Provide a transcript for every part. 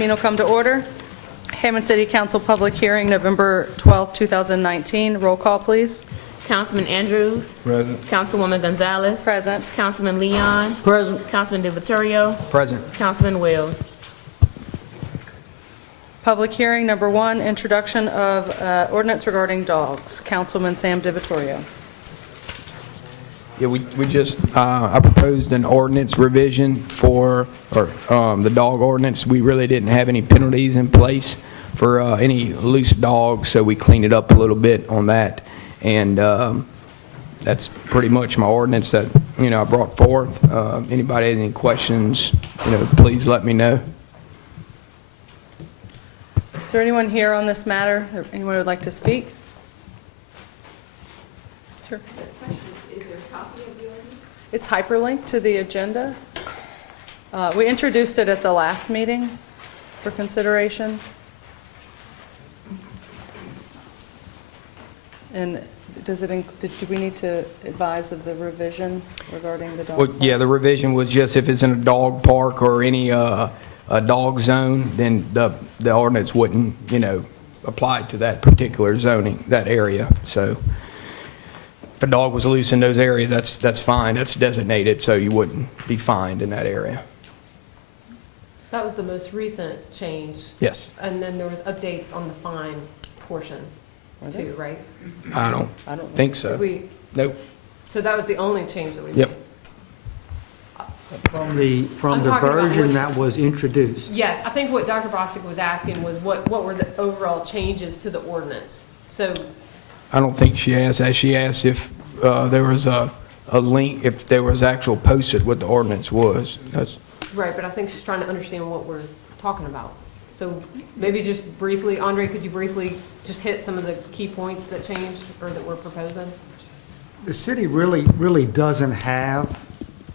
Meeting will come to order. Hammond City Council public hearing, November 12, 2019. Roll call, please. Councilman Andrews. Present. Councilwoman Gonzalez. Present. Councilman Leon. Present. Councilman DeVittorio. Present. Councilman Wells. Public hearing, number 1, introduction of ordinance regarding dogs. Councilman Sam DeVittorio. Yeah, we just, I proposed an ordinance revision for the dog ordinance. We really didn't have any penalties in place for any loose dogs, so we cleaned it up a little bit on that. And that's pretty much my ordinance that, I brought forth. Anybody has any questions, please let me know. Is there anyone here on this matter? Or anyone who would like to speak? Sure. Is there a copy of the ordinance? It's hyperlinked to the agenda. We introduced it at the last meeting for consideration. And does it, do we need to advise of the revision regarding the dog Well, park? yeah, the revision was just if it's in a dog park or any a dog zone, then the ordinance wouldn't, apply to that particular zoning, that area. So if a dog was loose in those areas, that's fine. That's designated, so you wouldn't be fined in that area. That was the most recent change. Yes. And then there was updates on the fine portion too, right? I don't think so. Nope. So that was the only change that we made? Yep. From the I'm talking about version which- that was introduced. Yes, I think what Dr. Bostic was asking was what were the overall changes to the ordinance? So, I don't think she asked that. She asked if there was a link, if there was actual posted what the ordinance was. That's right, but I think she's trying to understand what we're talking about. So maybe just briefly, Andre, could you briefly just hit some of the key points that changed or that we're proposing? The city really doesn't have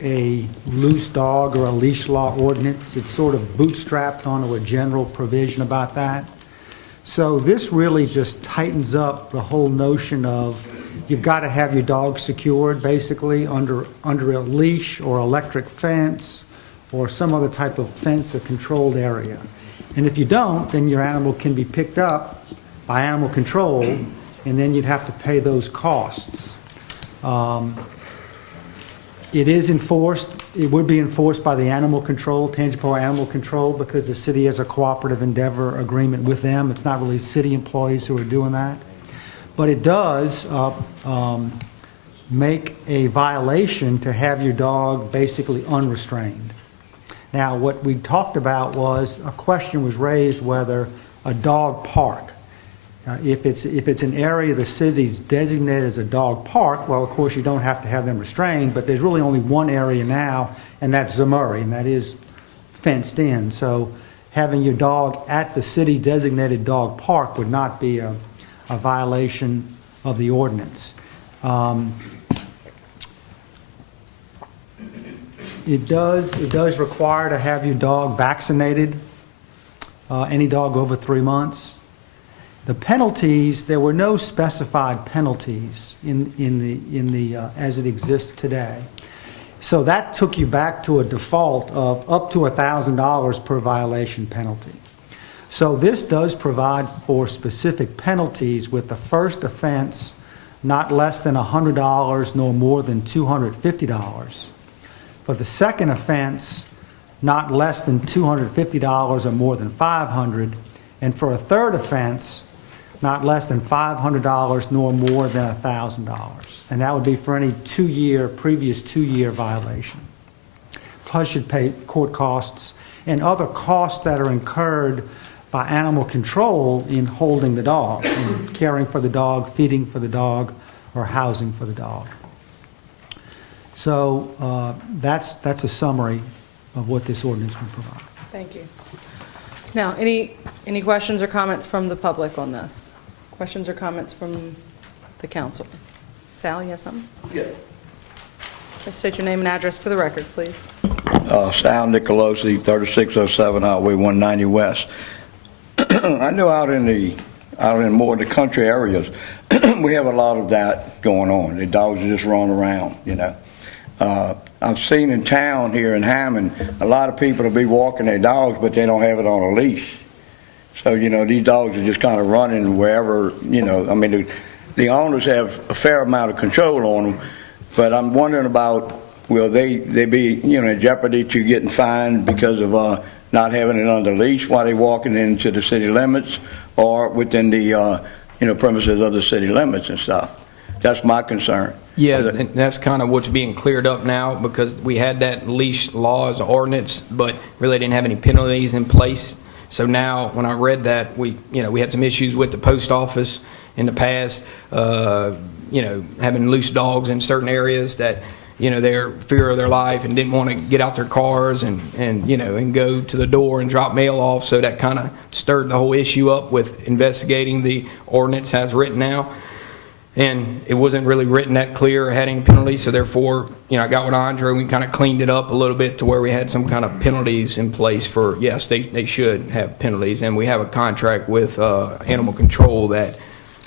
a loose dog or a leash law ordinance. It's sort of bootstrapped onto a general provision about that. So this really just tightens up the whole notion of you've got to have your dog secured basically under a leash or electric fence or some other type of fence or controlled area. And if you don't, then your animal can be picked up by animal control, and then you'd have to pay those costs. It is enforced, it would be enforced by the animal control, tangible animal control, because the city has a cooperative endeavor agreement with them. It's not really city employees who are doing that. But it does make a violation to have your dog basically unrestrained. Now, what we talked about was, a question was raised whether a dog park, if it's an area the city's designated as a dog park, well, of course, you don't have to have them restrained, but there's really only one area now, and that's Zamurray, and that is fenced in. So having your dog at the city designated dog park would not be a violation of the ordinance. It does require to have your dog vaccinated, any dog over 3 months. The penalties, there were no specified penalties in the as it exists today. So that took you back to a default of up to $1,000 per violation penalty. So this does provide for specific penalties with the first offense not less than $100 nor more than $250. For the second offense, not less than $250 or more than $500, and for a third offense, not less than $500 nor more than $1,000. And that would be for any previous two-year violation. Plus you'd pay court costs and other costs that are incurred by animal control in holding the dog, in caring for the dog, feeding for the dog, or housing for the dog. So that's a summary of what this ordinance would provide. Thank you. Now, any questions or comments from the public on this? Questions or comments from the council? Sal, you have something? Yeah. Just state your name and address for the record, please. Sal Nicolosi, 3607 Highway 190 West. I know out in more of the country areas, we have a lot of that going on. The dogs are just running around, I've seen in town here in Hammond, a lot of people will be walking their dogs, but they don't have it on a leash. So, you know, these dogs are just kind of running wherever, you know, I mean, the owners have a fair amount of control on them, but I'm wondering about, will they be, you know, in jeopardy to getting fined because of not having it under leash while they're walking into the city limits or within the, you know, premises of the city limits and stuff? That's my concern. Yeah, and that's kind of what's being cleared up now, because we had that leash law as an ordinance, but really didn't have any penalties in place. So now, when I read that, we had some issues with the post office in the past, you know, having loose dogs in certain areas that, you know, they're fear of their life and didn't want to get out their cars and you know, and go to the door and drop mail off. So that kind of stirred the whole issue up with investigating the ordinance as written now. And it wasn't really written that clear or had any penalties, so therefore, you know, I got with Andre and we kind of cleaned it up a little bit to where we had some kind of penalties in place for, yes, they should have penalties. And we have a contract with animal control that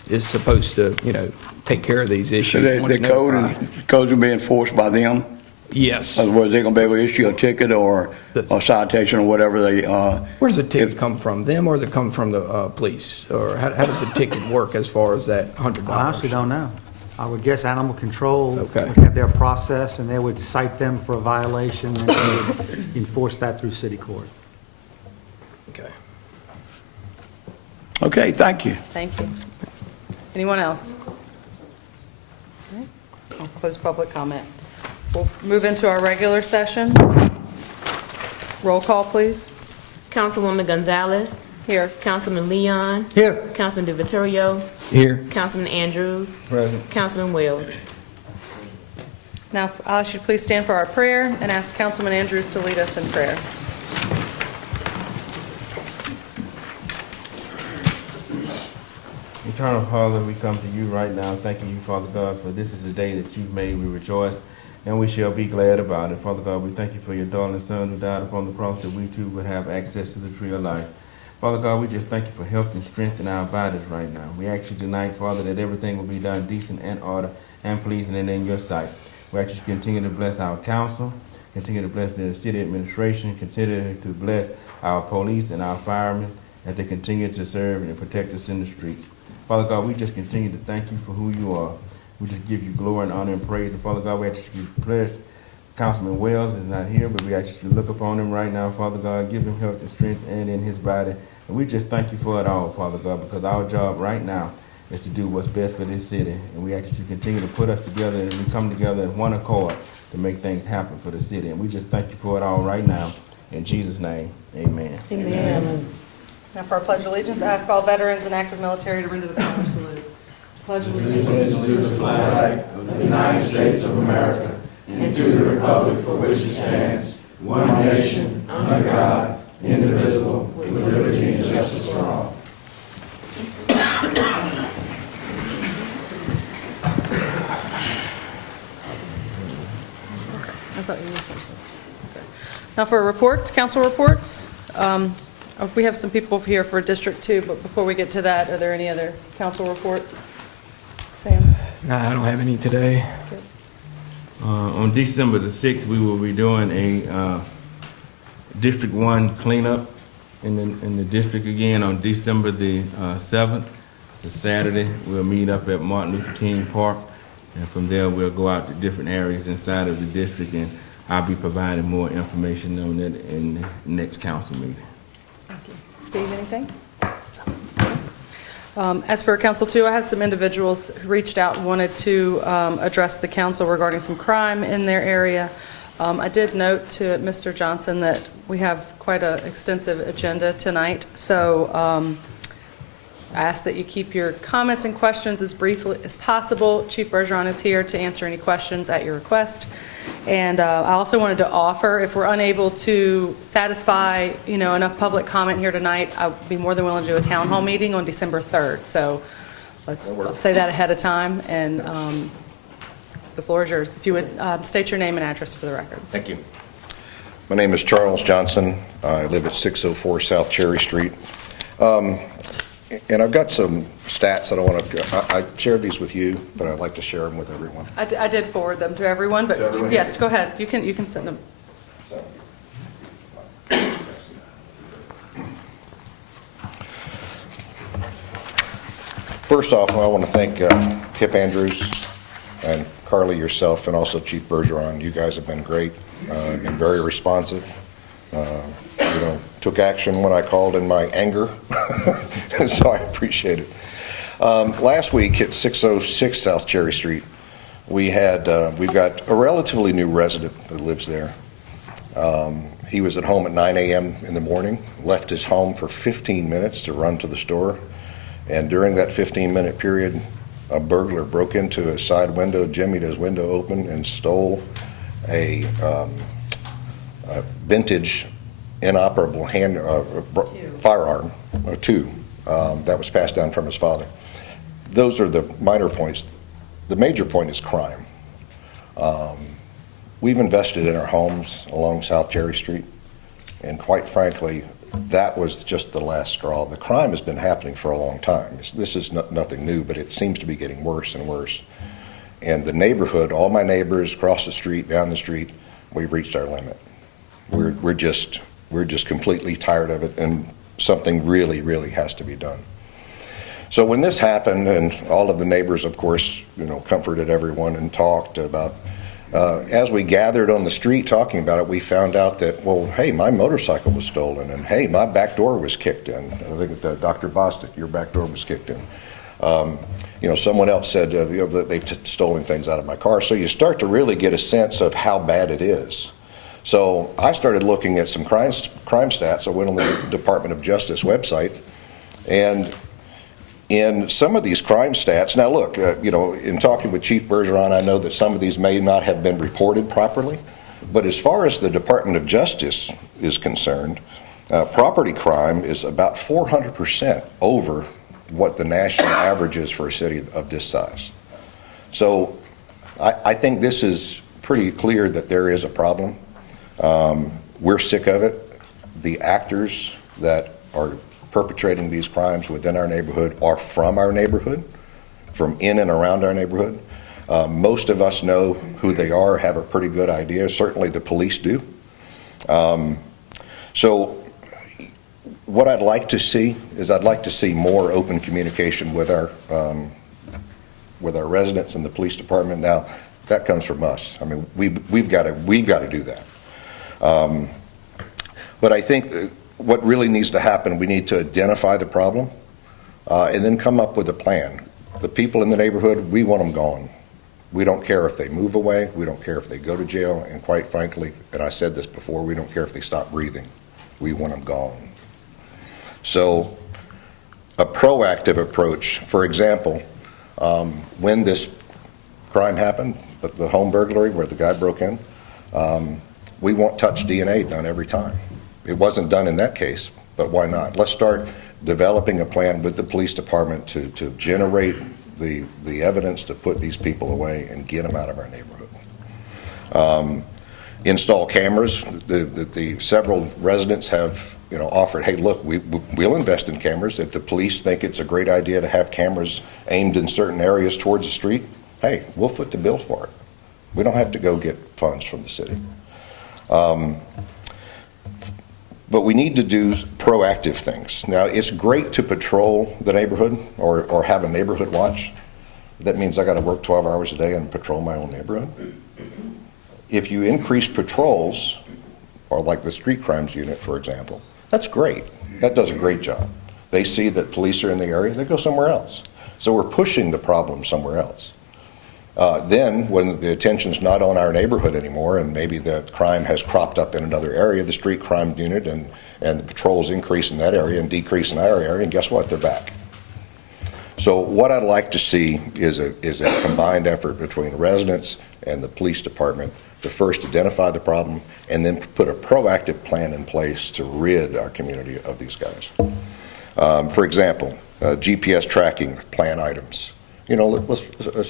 is supposed to, you know, take care of these issues. So the codes will be enforced by them? Yes. In other words, they're going to be able to issue a ticket or a citation or whatever they... Where does the ticket come from? Them, or does it come from the police? Or how does the ticket work as far as that $100? I honestly don't know. I would guess animal control would Okay. have their process, and they would cite them for a violation, and they would enforce that through city court. Okay. Okay, thank you. Thank you. Anyone else? All right. I'll close public comment. We'll move into our regular session. Roll call, please. Councilwoman Gonzalez, Here. Councilman Leon, Here. Councilman DeVittorio, Here. Councilman Andrews, Present. Councilman Wells. Now, I'll ask you to please stand for our prayer and ask Councilman Andrews to lead us in prayer. Eternal Father, we come to you right now, thanking you, Father God, for this is the day that you've made. We rejoice, and we shall be glad about it. Father God, we thank you for your darling Son who died upon the cross, that we too would have access to the tree of life. Father God, we just thank you for health and strength in our bodies right now. We ask you tonight, Father, that everything will be done decent and order and pleasing and in your sight. We ask you to continue to bless our council, continue to bless the city administration, continue to bless our police and our firemen as they continue to serve and protect us in the streets. Father God, we just continue to thank you for who you are. We just give you glory and honor and praise. And Father God, we ask you to bless Councilman Wells is not here, but we ask you to look upon him right now, Father God. Give him health and strength and in his body. And we just thank you for it all, Father God, because our job right now is to do what's best for this city. And we ask you to continue to put us together and we come together in one accord to make things happen for the city. And we just thank you for it all right now. In Jesus' name, amen. Amen. Now, for our Pledge of Allegiance, I ask all veterans and active military to render the proper salute. Pledge of allegiance to the flag of the United States of America and to the republic for which it stands, one nation, under God, indivisible, with liberty and justice for all. Now for reports, council reports. We have some people here for District 2, but before we get to that, are there any other council reports? Sam? No, I don't have any today. Good. On December the 6th, we will be doing a District 1 cleanup in the district again on December the 7th. It's a Saturday. We'll meet up at Martin Luther King Park, and from there we'll go out to different areas inside of the district, and I'll be providing more information on that in the next council meeting. Thank you. Steve, anything? As for Council 2, I had some individuals who reached out and wanted to address the council regarding some crime in their area. I did note to Mr. Johnson that we have quite an extensive agenda tonight, so I ask that you keep your comments and questions as brief as possible. Chief Bergeron is here to answer any questions at your request. And I also wanted to offer, if we're unable to satisfy, enough public comment here tonight, I'd be more than willing to do a town hall meeting on December 3rd. So let's say that ahead of time, and the floor is yours. If you would state your name and address for the record. Thank you. My name is Charles Johnson. I live at 604 South Cherry Street. And I've got some stats that I want to, I shared these with you, but I'd like to share them with everyone. I did forward them to everyone, but To everyone? yes, go ahead. You can send them. First off, I want to thank Kip Andrews and Carly, yourself, and also Chief Bergeron. You guys have been great, been very responsive. Took action when I called in my anger, so I appreciate it. Last week at 606 South Cherry Street, we've got a relatively new resident that lives there. He was at home at 9 a.m. in the morning, left his home for 15 minutes to run to the store, and during that 15-minute period, a burglar broke into his side window, jimmied his window open, and stole a vintage inoperable firearm, a .2, that was passed down from his father. Those are the minor points. The major point is crime. We've invested in our homes along South Cherry Street, and quite frankly, that was just the last straw. The crime has been happening for a long time. This is nothing new, but it seems to be getting worse and worse. And the neighborhood, all my neighbors across the street, down the street, we've reached our limit. We're just completely tired of it, and something really, really has to be done. So when this happened, and all of the neighbors, of course, comforted everyone and talked about, as we gathered on the street talking about it, we found out that, well, hey, my motorcycle was stolen, and hey, my back door was kicked in. I think Dr. Bostic, your back door was kicked in. Someone else said that they've stolen things out of my car. So you start to really get a sense of how bad it is. So I started looking at some crime stats. I went on the Department of Justice website, and in some of these crime stats, now look, in talking with Chief Bergeron, I know that some of these may not have been reported properly, but as far as the Department of Justice is concerned, property crime is about 400% over what the national average is for a city of this size. So I think this is pretty clear that there is a problem. We're sick of it. The actors that are perpetrating these crimes within our neighborhood are from our neighborhood, from in and around our neighborhood. Most of us know who they are, have a pretty good idea. Certainly the police do. So what I'd like to see is I'd like to see more open communication with our residents and the police department. Now, that comes from us. I mean, we've got to do that. But I think what really needs to happen, we need to identify the problem and then come up with a plan. The people in the neighborhood, we want them gone. We don't care if they move away. We don't care if they go to jail. And quite frankly, and I said this before, we don't care if they stop breathing. We want them gone. So a proactive approach, for example, when this crime happened, the home burglary where the guy broke in, we want touch DNA done every time. It wasn't done in that case, but why not? Let's start developing a plan with the police department to generate the evidence to put these people away and get them out of our neighborhood. Install cameras. The several residents have offered, hey, look, we'll invest in cameras. If the police think it's a great idea to have cameras aimed in certain areas towards the street, hey, we'll foot the bill for it. We don't have to go get funds from the city. But we need to do proactive things. Now, it's great to patrol the neighborhood or have a neighborhood watch. That means I got to work 12 hours a day and patrol my own neighborhood. If you increase patrols, or like the street crimes unit, for example, that's great. That does a great job. They see that police are in the area, they go somewhere else. So we're pushing the problem somewhere else. Then, when the attention's not on our neighborhood anymore, and maybe the crime has cropped up in another area, the street crime unit and the patrols increase in that area and decrease in our area, and guess what? They're back. So what I'd like to see is a combined effort between residents and the police department to first identify the problem and then put a proactive plan in place to rid our community of these guys. For example, GPS tracking plan items. Let's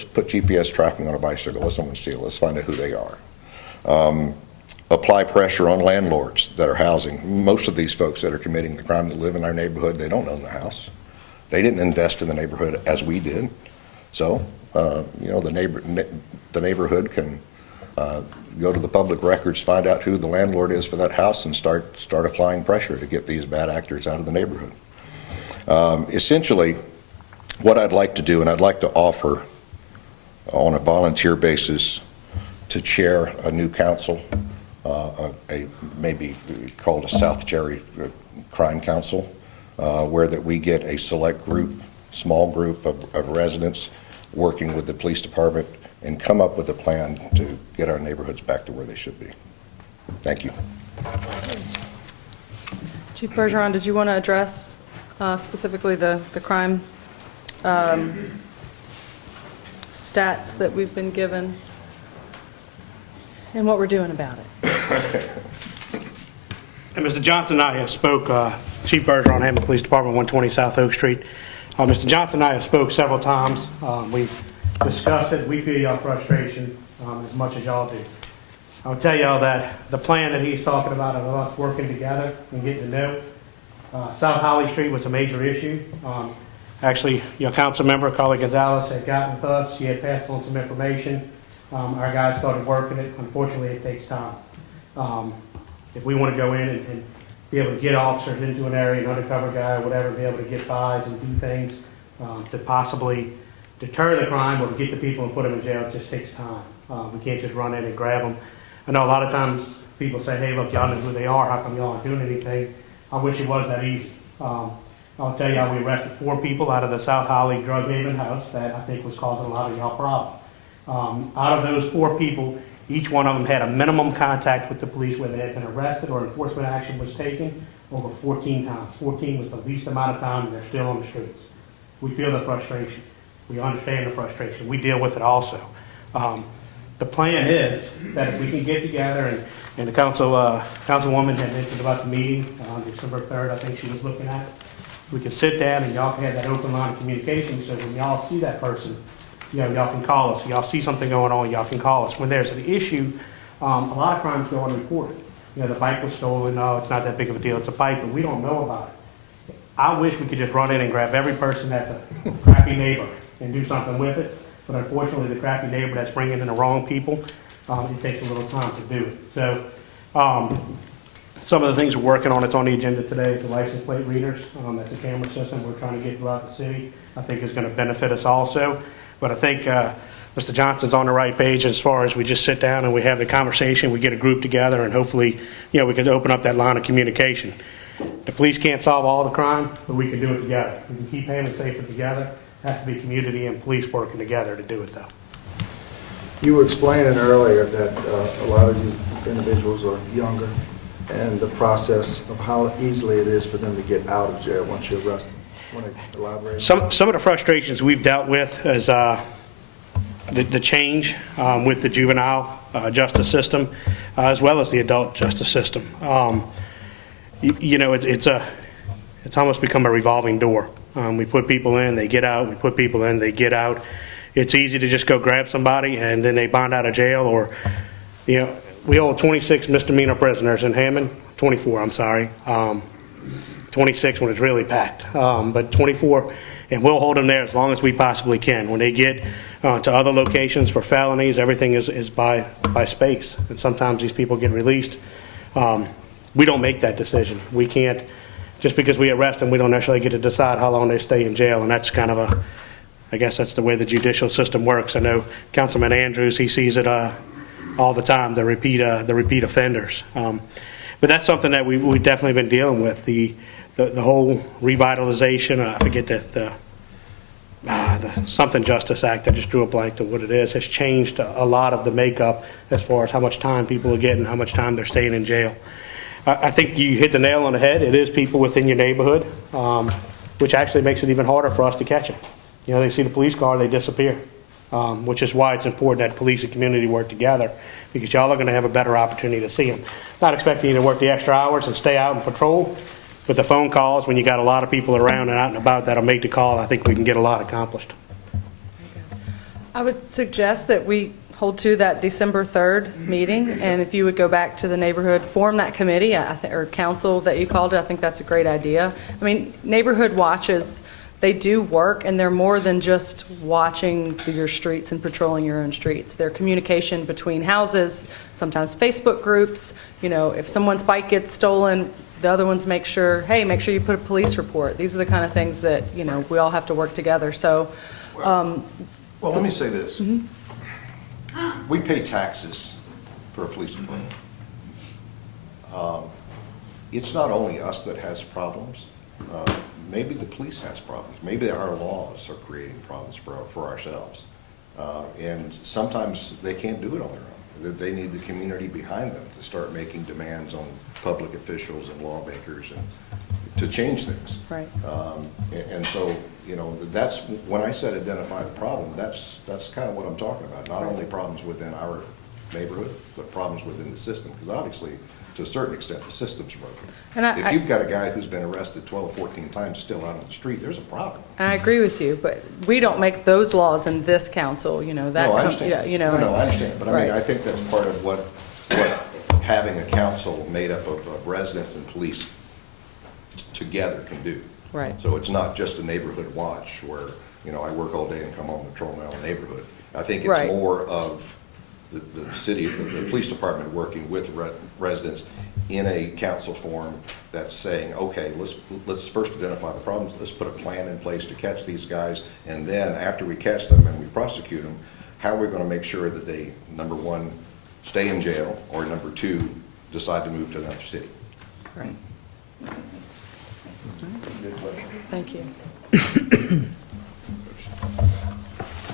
put GPS tracking on a bicycle. Let someone steal it. Let's find out who they are. Apply pressure on landlords that are housing. Most of these folks that are committing the crime that live in our neighborhood, they don't own the house. They didn't invest in the neighborhood as we did. So, the neighborhood can go to the public records, find out who the landlord is for that house, and start applying pressure to get these bad actors out of the neighborhood. Essentially, what I'd like to do, and I'd like to offer on a volunteer basis to chair a new council, maybe called a South Cherry Crime Council, where that we get a select group, small group of residents working with the police department and come up with a plan to get our neighborhoods back to where they should be. Thank you. Chief Bergeron, did you want to address specifically the crime stats that we've been given and what we're doing about it? And Mr. Johnson and I have spoke, Chief Bergeron, Hammond Police Department, 120 South Oak Street. Mr. Johnson and I have spoke several times. We've discussed it. We feel y'all frustration as much as y'all do. I'll tell y'all that the plan that he's talking about of us working together and getting to know, South Holly Street was a major issue. Actually, your council member, Carly Gonzalez, had gotten with us. She had passed on some information. Our guys started working it. Unfortunately, it takes time. If we want to go in and be able to get officers into an area, an undercover guy or whatever, be able to get buys and do things to possibly deter the crime or to get the people and put them in jail, it just takes time. We can't just run in and grab them. I know a lot of times people say, hey, look, y'all know who they are. How come y'all aren't doing anything? I wish it was that easy. I'll tell y'all, we arrested 4 people out of the South Holly drug haven house that I think was causing a lot of y'all problems. Out of those 4 people, each one of them had a minimum contact with the police where they had been arrested or enforcement action was taken over 14 times. 14 was the least amount of time, and they're still on the streets. We feel the frustration. We understand the frustration. We deal with it also. The plan is that if we can get together, and the councilwoman had mentioned about the meeting on December 3rd, I think she was looking at it. We can sit down and y'all can have that open line of communication so when y'all see that person, y'all can call us. Y'all see something going on, y'all can call us. When there's an issue, a lot of crimes go unreported. The bike was stolen. No, it's not that big of a deal. It's a bike, but we don't know about it. I wish we could just run in and grab every person that's a crappy neighbor and do something with it. But unfortunately, the crappy neighbor that's bringing in the wrong people, it takes a little time to do it. So some of the things we're working on, it's on the agenda today, is the license plate readers. That's a camera system we're trying to get throughout the city. I think is going to benefit us also. But I think Mr. Johnson's on the right page as far as we just sit down and we have the conversation, we get a group together, and hopefully, we can open up that line of communication. The police can't solve all the crime, but we can do it together. We can keep Hammond safer together. It has to be community and police working together to do it, though. You were explaining earlier that a lot of these individuals are younger, and the process of how easily it is for them to get out of jail once you arrest them. Want to elaborate? Some of the frustrations we've dealt with is the change with the juvenile justice system, as well as the adult justice system. It's almost become a revolving door. We put people in, they get out. We put people in, they get out. It's easy to just go grab somebody and then they bond out of jail, or we hold 26 misdemeanor prisoners in Hammond. 24, I'm sorry. 26 when it's really packed, but 24, and we'll hold them there as long as we possibly can. When they get to other locations for felonies, everything is by space, and sometimes these people get released. We don't make that decision. We can't, just because we arrest them, we don't necessarily get to decide how long they stay in jail, and that's kind of I guess that's the way the judicial system works. I know Councilman Andrews, he sees it all the time, the repeat offenders. But that's something that we've definitely been dealing with, the whole revitalization. I forget the Something Justice Act, I just drew a blank to what it is, has changed a lot of the makeup as far as how much time people are getting, how much time they're staying in jail. I think you hit the nail on the head. It is people within your neighborhood, which actually makes it even harder for us to catch them. They see the police car, they disappear, which is why it's important that police and community work together, because y'all are going to have a better opportunity to see them. Not expecting you to work the extra hours and stay out and patrol, but the phone calls, when you got a lot of people around and out and about that'll make the call, I think we can get a lot accomplished. I would suggest that we hold to that December 3rd meeting, and if you would go back to the neighborhood, form that committee or council that you called it, I think that's a great idea. I mean, Neighborhood Watch is they do work, and they're more than just watching your streets and patrolling your own streets. They're communication between houses, sometimes Facebook groups. You know, if someone's bike gets stolen, the other ones make sure, hey, make sure you put a police report. These are the kind of things that, you know, we all have to work together. So, Well, let me say this. We pay taxes for a police department. It's not only us that has problems. Maybe the police has problems. Maybe our laws are creating problems for ourselves. And sometimes they can't do it on their own. They need the community behind them to start making demands on public officials and lawmakers and to change things. right. And so, you know, that's, when I said identify the problem, that's kind of what I'm talking about. Not only problems within our neighborhood, but problems within the system. Because obviously, to a certain extent, the system's broken. And If you've got a guy who's been arrested 12 or 14 times still out on the street, there's a problem. I agree with you, but we don't make those laws in this council, you know, that. No, I com- understand. yeah, you know, No, I understand. But I mean, right. I think that's part of what having a council made up of residents and police together can do. Right. So it's not just a neighborhood watch where, you know, I work all day and come home and patrol my own neighborhood. I think it's Right. more of the city, the police department working with residents in a council form that's saying, okay, let's first identify the problems, let's put a plan in place to catch these guys, and then after we catch them and we prosecute them, how are we going to make sure that they, number one, stay in jail, or number two, decide to move to another city? Right. Thank you.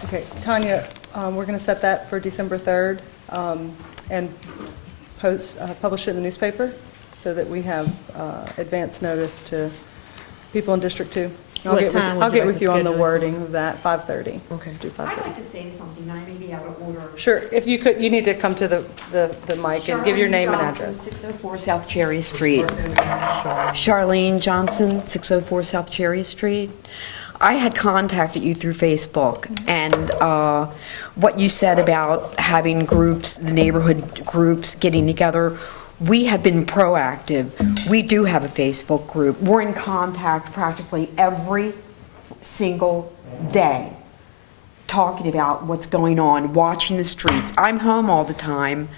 Okay, Tanya, we're going to set that for December 3rd and publish it in the newspaper so that we have advance notice to people in District 2. What time would I'll you get like with to you on the schedule it? wording of that, 5:30. Okay. Let's do I'd 5:30. like to say something, I may be out of order. Sure, if you could, you need to come to the mic and give your name and Charlene Johnson, address. 604 South Cherry Street. Charlene Johnson, 604 South Cherry Street. I had contacted you through Facebook, and what you said about having groups, the neighborhood groups getting together, we have been proactive. We do have a Facebook group. We're in contact practically every single day, talking about what's going on, watching the streets. I'm home all the time,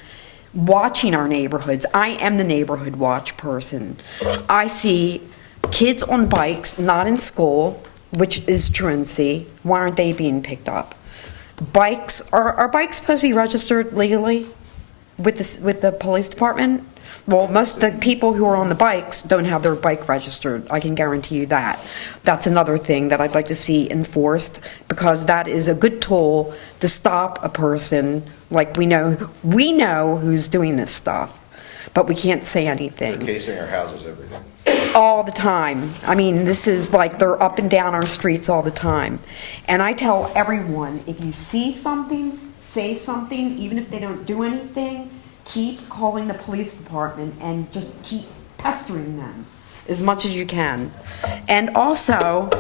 watching our neighborhoods. I am the neighborhood watch person. I see kids on bikes, not in school, which is truancy. Why aren't they being picked up? Bikes, are bikes supposed to be registered legally with the police department? Well, most of the people who are on the bikes don't have their bike registered. I can guarantee you that. That's another thing that I'd like to see enforced, because that is a good tool to stop a person. Like, we know who's doing this stuff, but we can't say anything. They're casing our houses every day. All the time. I mean, this is like they're up and down our streets all the time. And I tell everyone, if you see something, say something, even if they don't do anything, keep calling the police department and just keep pestering them as much as you can. And also,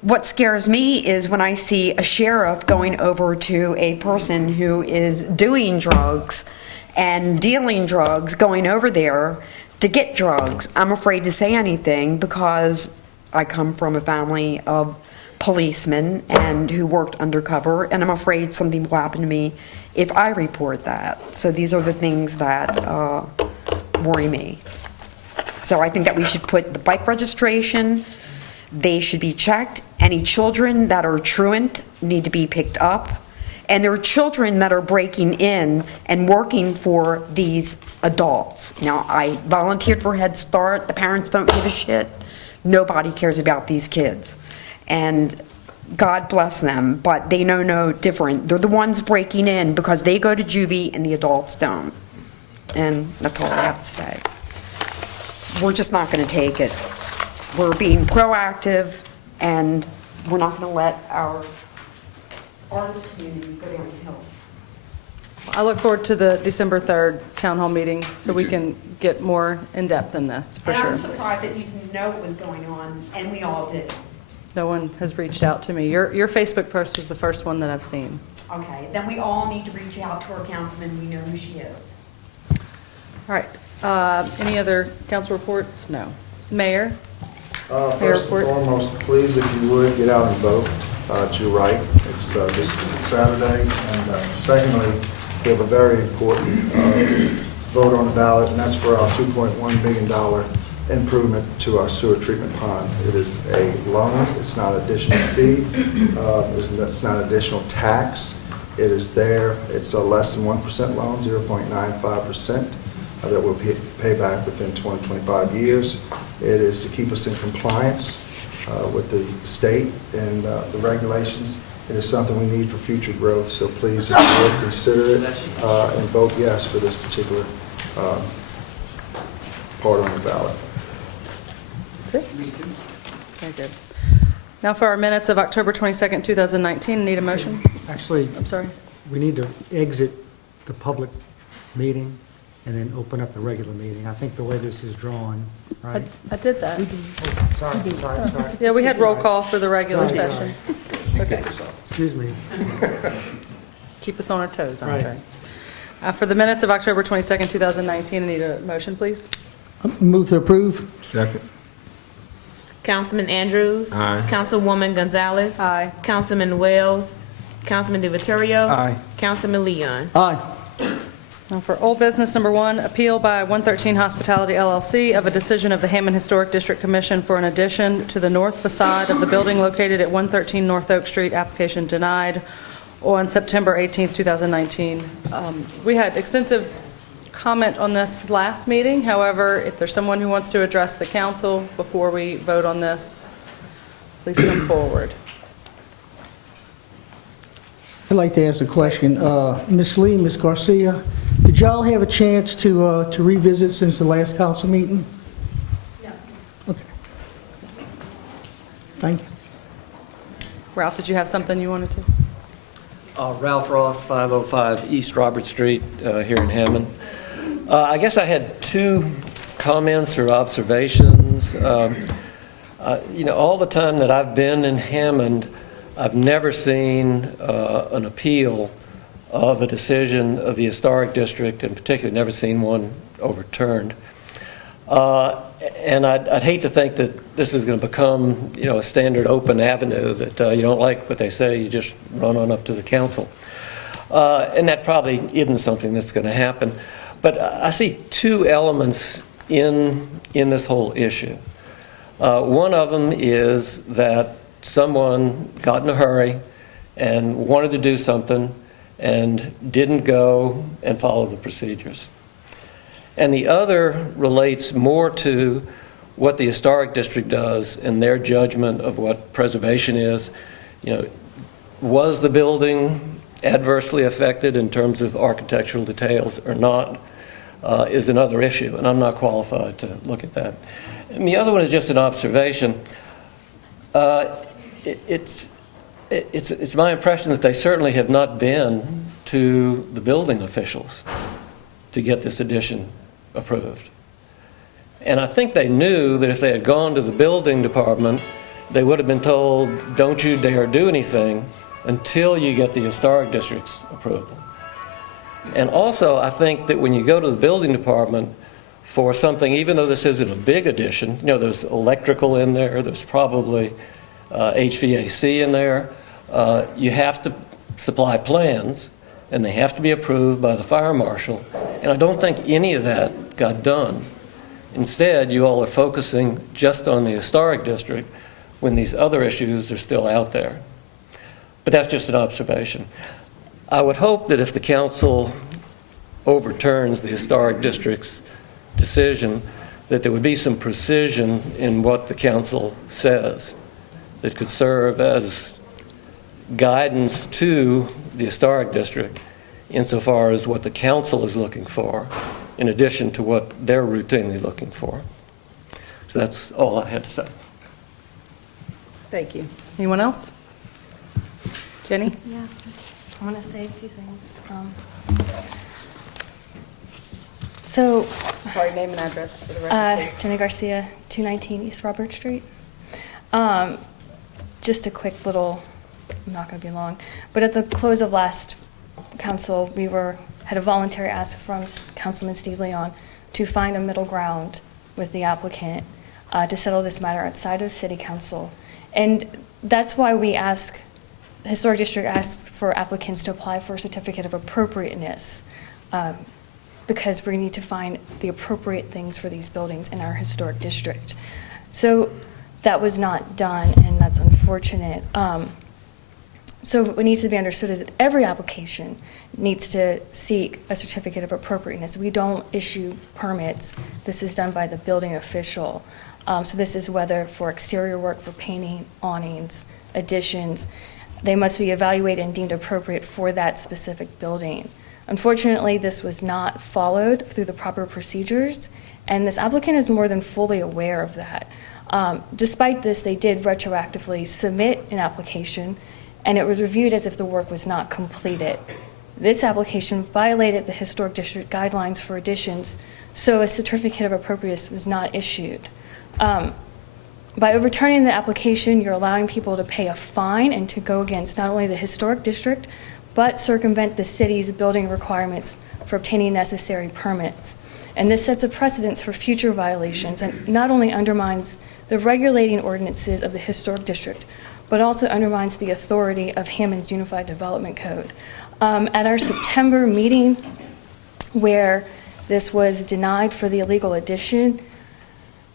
what scares me is when I see a sheriff going over to a person who is doing drugs and dealing drugs, going over there to get drugs. I'm afraid to say anything because I come from a family of policemen and who worked undercover, and I'm afraid something will happen to me if I report that. So these are the things that worry me. So I think that we should put the bike registration, they should be checked. Any children that are truant need to be picked up. And there are children that are breaking in and working for these adults. Now, I volunteered for Head Start. The parents don't give a shit. Nobody cares about these kids. And God bless them, but they know no different. They're the ones breaking in because they go to juvie and the adults don't. And that's all I have to say. We're just not going to take it. We're being proactive, and we're not going to let our artist community go down the hill. I look forward to the December 3rd town hall meeting so Me we too. can get more in-depth in this, for And sure. I'm surprised that you didn't know what was going on, and we all did. No one has reached out to me. Your Facebook post was the first one that I've seen. Okay, then we all need to reach out to our councilman. We know who she is. All right. Any other council reports? No. Mayor? First and foremost, please, if you would, get out and vote to your right. It's this Saturday. And secondly, we have a very important vote on the ballot, and that's for our $2.1 billion improvement to our sewer treatment pond. It is a loan. It's not additional fee. It's not additional tax. It is there. It's a less than 1% loan, 0.95%, that will pay back within 25 years. It is to keep us in compliance with the state and the regulations. It is something we need for future growth, so please, if you will, consider it and vote yes for this particular part on the ballot. That's it? Very good. Now for our minutes of October 22nd, 2019, need a motion? Actually, I'm sorry. we need to exit the public meeting and then open up the regular meeting. I think the way this is drawn, right? I did that. Sorry. Yeah, we had roll call for the regular Sorry. session. It's okay. Excuse me. Keep us on our toes, Right. Andre. For the minutes of October 22nd, 2019, I need a motion, please. Move to approve. Second. Councilman Andrews. Aye. Councilwoman Gonzalez. Aye. Councilman Wells. Councilman DiViterio. Aye. Councilman Leon. Aye. Now for old business number 1, appeal by 113 Hospitality LLC of a decision of the Hammond Historic District Commission for an addition to the north facade of the building located at 113 North Oak Street, application denied on September 18th, 2019. We had extensive comment on this last meeting. However, if there's someone who wants to address the council before we vote on this, please come forward. I'd like to ask a question. Ms. Lee, Ms. Garcia, did y'all have a chance to revisit since the last council meeting? No. Okay. Thank you. Ralph, did you have something you wanted to? Ralph Ross, 505 East Robert Street, here in Hammond. I guess I had 2 comments or observations. All the time that I've been in Hammond, I've never seen an appeal of a decision of the Historic District, and particularly never seen one overturned. And I'd hate to think that this is going to become, a standard open avenue that you don't like what they say, you just run on up to the council. And that probably isn't something that's going to happen. But I see 2 elements in this whole issue. One of them is that someone got in a hurry and wanted to do something and didn't go and follow the procedures. And the other relates more to what the Historic District does in their judgment of what preservation is. Was the building adversely affected in terms of architectural details or not, is another issue, and I'm not qualified to look at that. And the other one is just an observation. It's my impression that they certainly have not been to the building officials to get this addition approved. And I think they knew that if they had gone to the building department, they would have been told, don't you dare do anything until you get the Historic District's approval. And also, I think that when you go to the building department for something, even though this isn't a big addition, there's electrical in there, there's probably HVAC in there, you have to supply plans, and they have to be approved by the fire marshal. And I don't think any of that got done. Instead, you all are focusing just on the Historic District when these other issues are still out there. But that's just an observation. I would hope that if the council overturns the Historic District's decision, that there would be some precision in what the council says that could serve as guidance to the Historic District insofar as what the council is looking for, in addition to what they're routinely looking for. So that's all I had to say. Thank you. Anyone else? Jenny? Yeah, I want to say a few things. Sorry, name and address for the record, please. Jenny Garcia, 219 East Robert Street. Just a quick little, I'm not going to be long, but at the close of last council, we had a voluntary ask from Councilman Steve Leon to find a middle ground with the applicant to settle this matter outside of City Council. And that's why we ask, the Historic District asks for applicants to apply for a certificate of appropriateness, because we need to find the appropriate things for these buildings in our historic district. So that was not done, and that's unfortunate. So what needs to be understood is that every application needs to seek a certificate of appropriateness. We don't issue permits. This is done by the building official. So this is whether for exterior work, for painting, awnings, additions, they must be evaluated and deemed appropriate for that specific building. Unfortunately, this was not followed through the proper procedures, and this applicant is more than fully aware of that. Despite this, they did retroactively submit an application, and it was reviewed as if the work was not completed. This application violated the Historic District guidelines for additions, so a certificate of appropriateness was not issued. By overturning the application, you're allowing people to pay a fine and to go against not only the Historic District, but circumvent the city's building requirements for obtaining necessary permits. And this sets a precedence for future violations and not only undermines the regulating ordinances of the Historic District, but also undermines the authority of Hammond's Unified Development Code. At our September meeting, where this was denied for the illegal addition,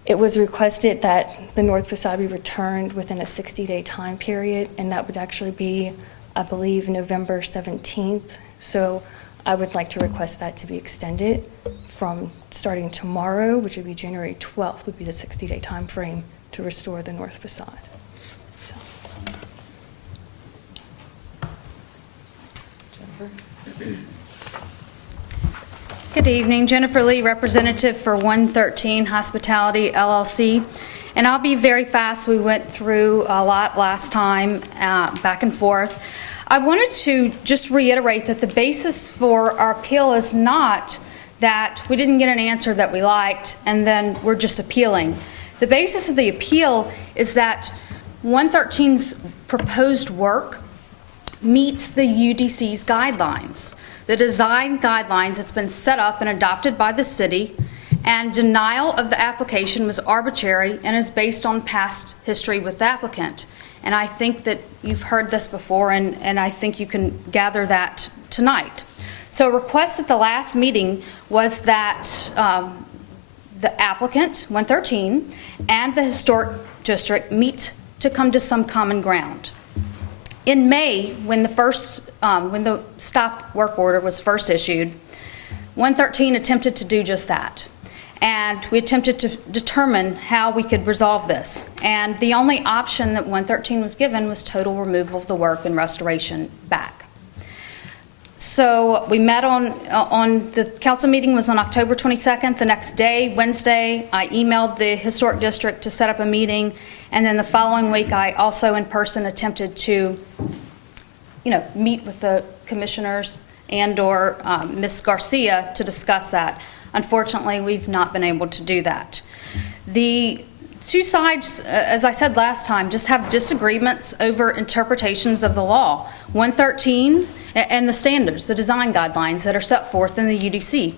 it was requested that the north facade be returned within a 60-day time period, and that would actually be, I believe, November 17th. So I would like to request that to be extended from starting tomorrow, which would be January 12th, would be the 60-day time frame to restore the north facade. So. Good evening, Jennifer Lee, representative for 113 Hospitality LLC. And I'll be very fast. We went through a lot last time, back and forth. I wanted to just reiterate that the basis for our appeal is not that we didn't get an answer that we liked and then we're just appealing. The basis of the appeal is that 113's proposed work meets the UDC's guidelines. The design guidelines that's been set up and adopted by the city, and denial of the application was arbitrary and is based on past history with the applicant. And I think that you've heard this before, and I think you can gather that tonight. So a request at the last meeting was that the applicant, 113, and the Historic District meet to come to some common ground. In May, when the stop work order was first issued, 113 attempted to do just that. And we attempted to determine how we could resolve this. And the only option that 113 was given was total removal of the work and restoration back. So we met on the council meeting was on October 22nd. The next day, Wednesday, I emailed the Historic District to set up a meeting. And then the following week, I also in person attempted to, meet with the commissioners and/or Ms. Garcia to discuss that. Unfortunately, we've not been able to do that. The two sides, as I said last time, just have disagreements over interpretations of the law. 113 and the standards, the design guidelines that are set forth in the UDC.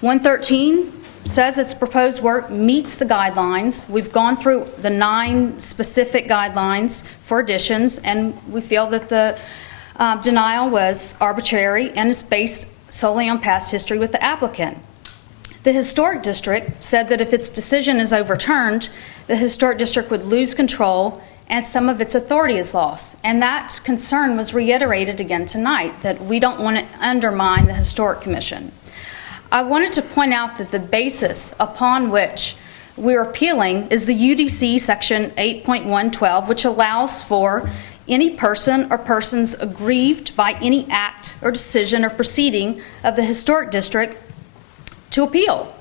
113 says its proposed work meets the guidelines. We've gone through the 9 specific guidelines for additions, and we feel that the denial was arbitrary and is based solely on past history with the applicant. The Historic District said that if its decision is overturned, the Historic District would lose control and some of its authority is lost. And that concern was reiterated again tonight, that we don't want to undermine the Historic Commission. I wanted to point out that the basis upon which we're appealing is the UDC section 8.112, which allows for any person or persons aggrieved by any act or decision or proceeding of the Historic District to appeal.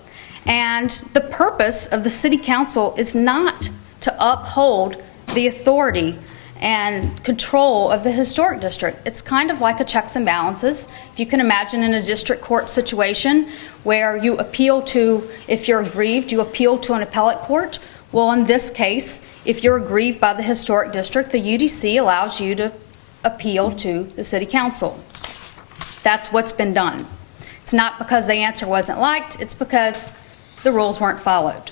And the purpose of the City Council is not to uphold the authority and control of the Historic District. It's kind of like a checks and balances. If you can imagine in a district court situation where you appeal to, if you're aggrieved, you appeal to an appellate court. Well, in this case, if you're aggrieved by the Historic District, the UDC allows you to appeal to the City Council. That's what's been done. It's not because the answer wasn't liked, it's because the rules weren't followed.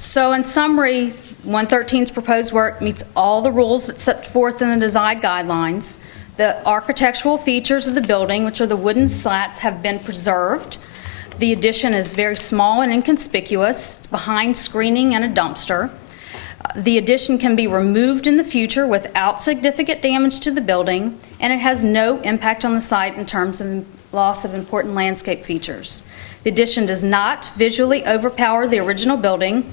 So in summary, 113's proposed work meets all the rules that's set forth in the design guidelines. The architectural features of the building, which are the wooden slats, have been preserved. The addition is very small and inconspicuous. It's behind screening and a dumpster. The addition can be removed in the future without significant damage to the building, and it has no impact on the site in terms of loss of important landscape features. The addition does not visually overpower the original building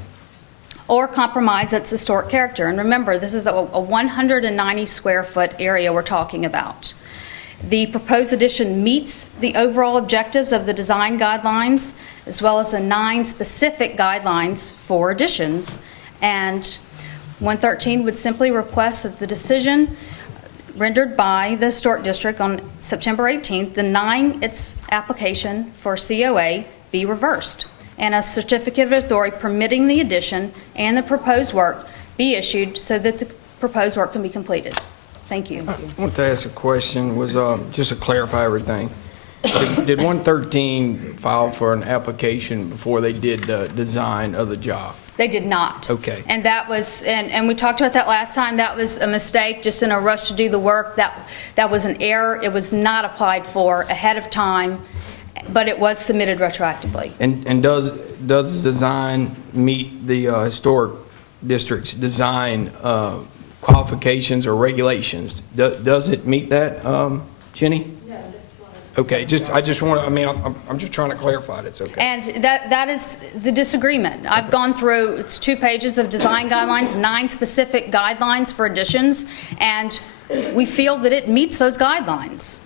or compromise its historic character. And remember, this is a 190 square foot area we're talking about. The proposed addition meets the overall objectives of the design guidelines, as well as the 9 specific guidelines for additions. And 113 would simply request that the decision rendered by the Historic District on September 18th denying its application for COA be reversed, and a certificate of authority permitting the addition and the proposed work be issued so that the proposed work can be completed. Thank you. I want to ask a question, was just to clarify everything. Did 113 file for an application before they did the design of the job? They did not. Okay. And that was, and we talked about that last time, that was a mistake, just in a rush to do the work. That was an error. It was not applied for ahead of time, but it was submitted retroactively. And does the design meet the historic district's design qualifications or regulations? Does it meet that, Jenny? Okay, I just want to, I mean, I'm just trying to clarify it, it's okay. And that is the disagreement. I've gone through, it's 2 pages of design guidelines, 9 specific guidelines for additions, and we feel that it meets those guidelines.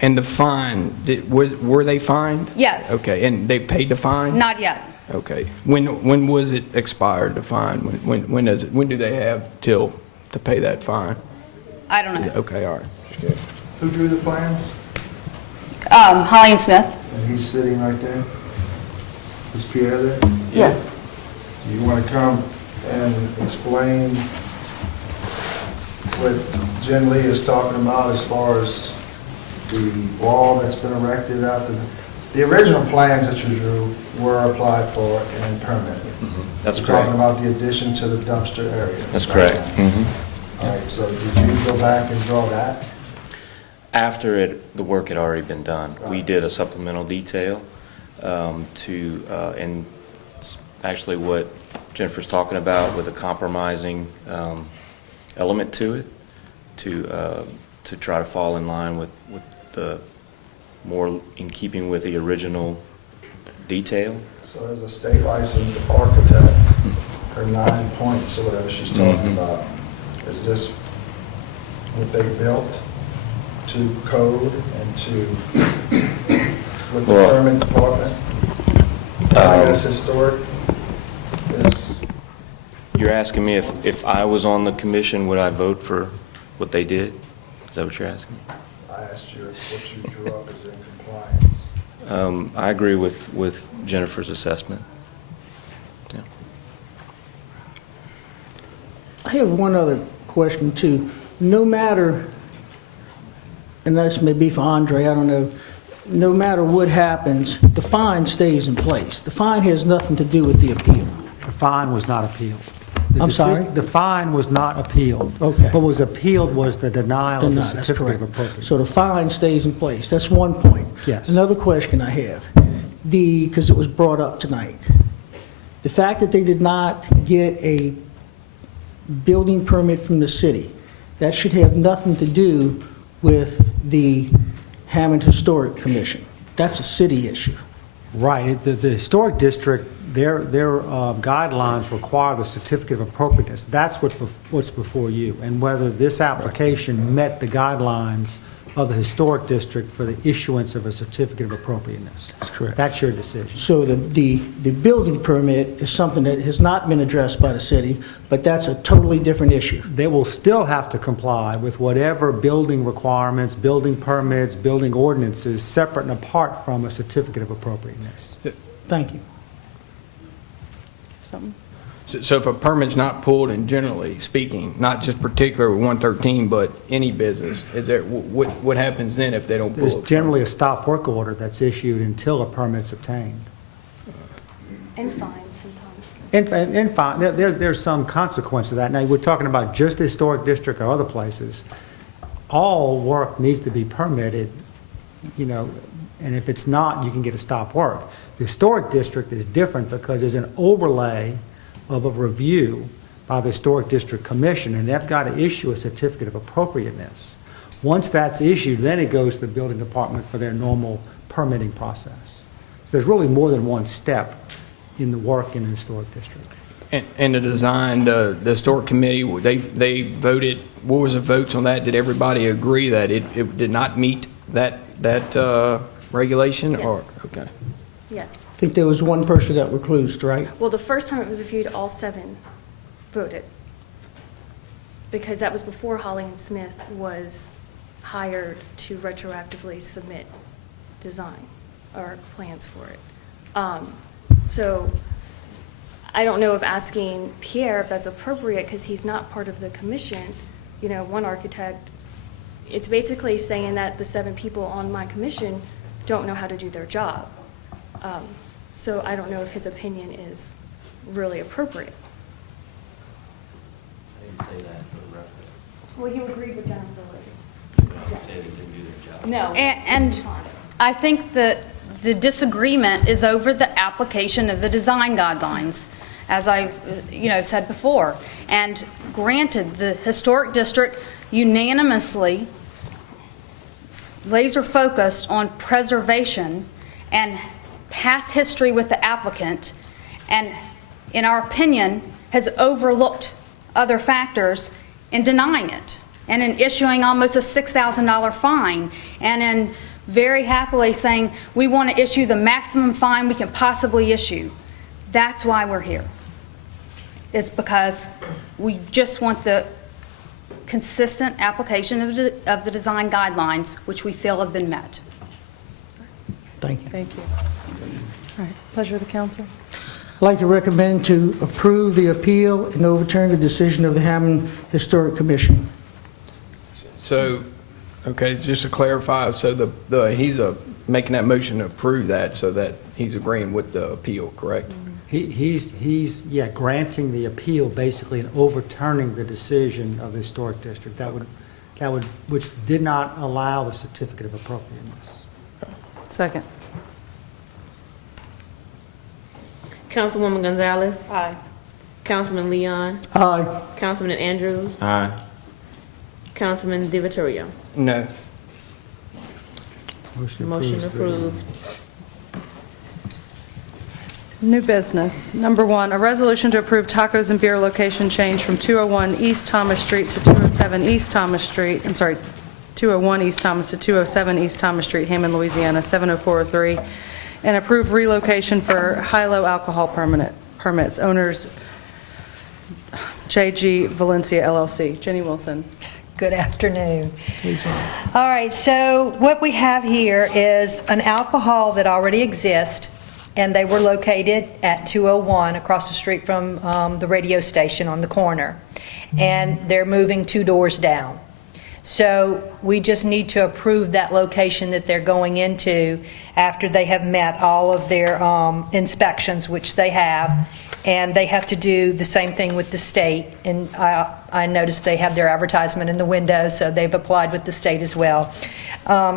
And the fine, were they fined? Yes. Okay, and they paid the fine? Not yet. Okay. When was it expired, the fine? When do they have till to pay that fine? I don't know. Okay, all right. Good. Who drew the plans? Holly and Smith. And he's sitting right there? Is Pierre there? Yes. You want to come and explain what Jen Lee is talking about as far as the wall that's been erected out there? The original plans that you drew were applied for and permitted. That's You're correct. talking about the addition to the dumpster area. That's correct. All right, so did you go back and draw that? After the work had already been done, we did a supplemental detail and actually what Jennifer's talking about with a compromising element to it, to try to fall in line with the more in keeping with the original detail. So as a state licensed architect, her 9 points or whatever she's talking about, is this what they built to code and to, with the permit department? I guess historic is... You're asking me if I was on the commission, would I vote for what they did? Is that what you're asking? I asked you if what you drew up is in compliance. I agree with Jennifer's assessment. Yeah. I have one other question too. No matter, and this may be for Andre, I don't know, no matter what happens, the fine stays in place. The fine has nothing to do with the appeal. The fine was not appealed. I'm sorry? The fine was not appealed. Okay. What was appealed was the denial of the That's certificate correct. of appropriateness. So the fine stays in place. That's one point. Yes. Another question I have, because it was brought up tonight. The fact that they did not get a building permit from the city, that should have nothing to do with the Hammond Historic Commission. That's a city issue. Right. The historic district, their guidelines require the certificate of appropriateness. That's what's before you, and whether this application met the guidelines of the historic district for the issuance of a certificate of appropriateness. That's correct. That's your decision. So the building permit is something that has not been addressed by the city, but that's a totally different issue. They will still have to comply with whatever building requirements, building permits, building ordinances, separate and apart from a certificate of appropriateness. Thank you. Something? So if a permit's not pulled, and generally speaking, not just particular with 113, but any business, is there, what happens then if they don't pull There's it? generally a stop work order that's issued until a permit's obtained. And fines sometimes. There's some consequence to that. Now, we're talking about just the historic district or other places. All work needs to be permitted, and if it's not, you can get a stop work. The historic district is different because there's an overlay of a review by the Historic District Commission, and they've got to issue a certificate of appropriateness. Once that's issued, then it goes to the building department for their normal permitting process. So there's really more than one step in the work in the historic district. And the design, the historic committee, they voted, what was the votes on that? Did everybody agree that it did not meet that regulation? Yes. Or okay. Yes. I think there was one person that reclused, right? Well, the first time it was reviewed, all 7 voted. Because that was before Holly and Smith was hired to retroactively submit design or plans for it. So I don't know if asking Pierre if that's appropriate, because he's not part of the commission, one architect, it's basically saying that the 7 people on my commission don't know how to do their job. So I don't know if his opinion is really appropriate. I didn't say that for the record. Well, you agreed with Jennifer I didn't say they didn't do their job. No. And I think that the disagreement is over the application of the design guidelines, as I've said before. And granted, the historic district unanimously laser focused on preservation and past history with the applicant, and in our opinion has overlooked other factors in denying it and in issuing almost a $6,000 fine, and in very happily saying we want to issue the maximum fine we can possibly issue. That's why we're here. It's because we just want the consistent application of the design guidelines, which we feel have been met. Thank you. Thank you. All right, pleasure of the council. I'd like to recommend to approve the appeal and overturn the decision of the Hammond Historic Commission. So, okay, just to clarify, so he's making that motion to approve that, so that he's agreeing with the appeal, correct? He's granting the appeal basically and overturning the decision of the historic district which did not allow the certificate of appropriateness. Second. Councilwoman Gonzalez. Aye. Councilman Leon. Aye. Councilman Andrews. Aye. Councilman DiVittorio. No. Motion approved. New business. Number 1, a resolution to approve tacos and beer location change from 201 East Thomas Street to 207 East Thomas Street. 201 East Thomas to 207 East Thomas Street, Hammond, Louisiana, 70403, and approve relocation for high-low alcohol permits. Owners J.G. Valencia, LLC. Jenny Wilson. Good afternoon. All right, so what we have here is an alcohol that already exists, and they were located at 201 across the street from the radio station on the corner, and they're moving 2 doors down. So we just need to approve that location that they're going into after they have met all of their inspections, which they have, and they have to do the same thing with the state. And I noticed they have their advertisement in the window, so they've applied with the state as well.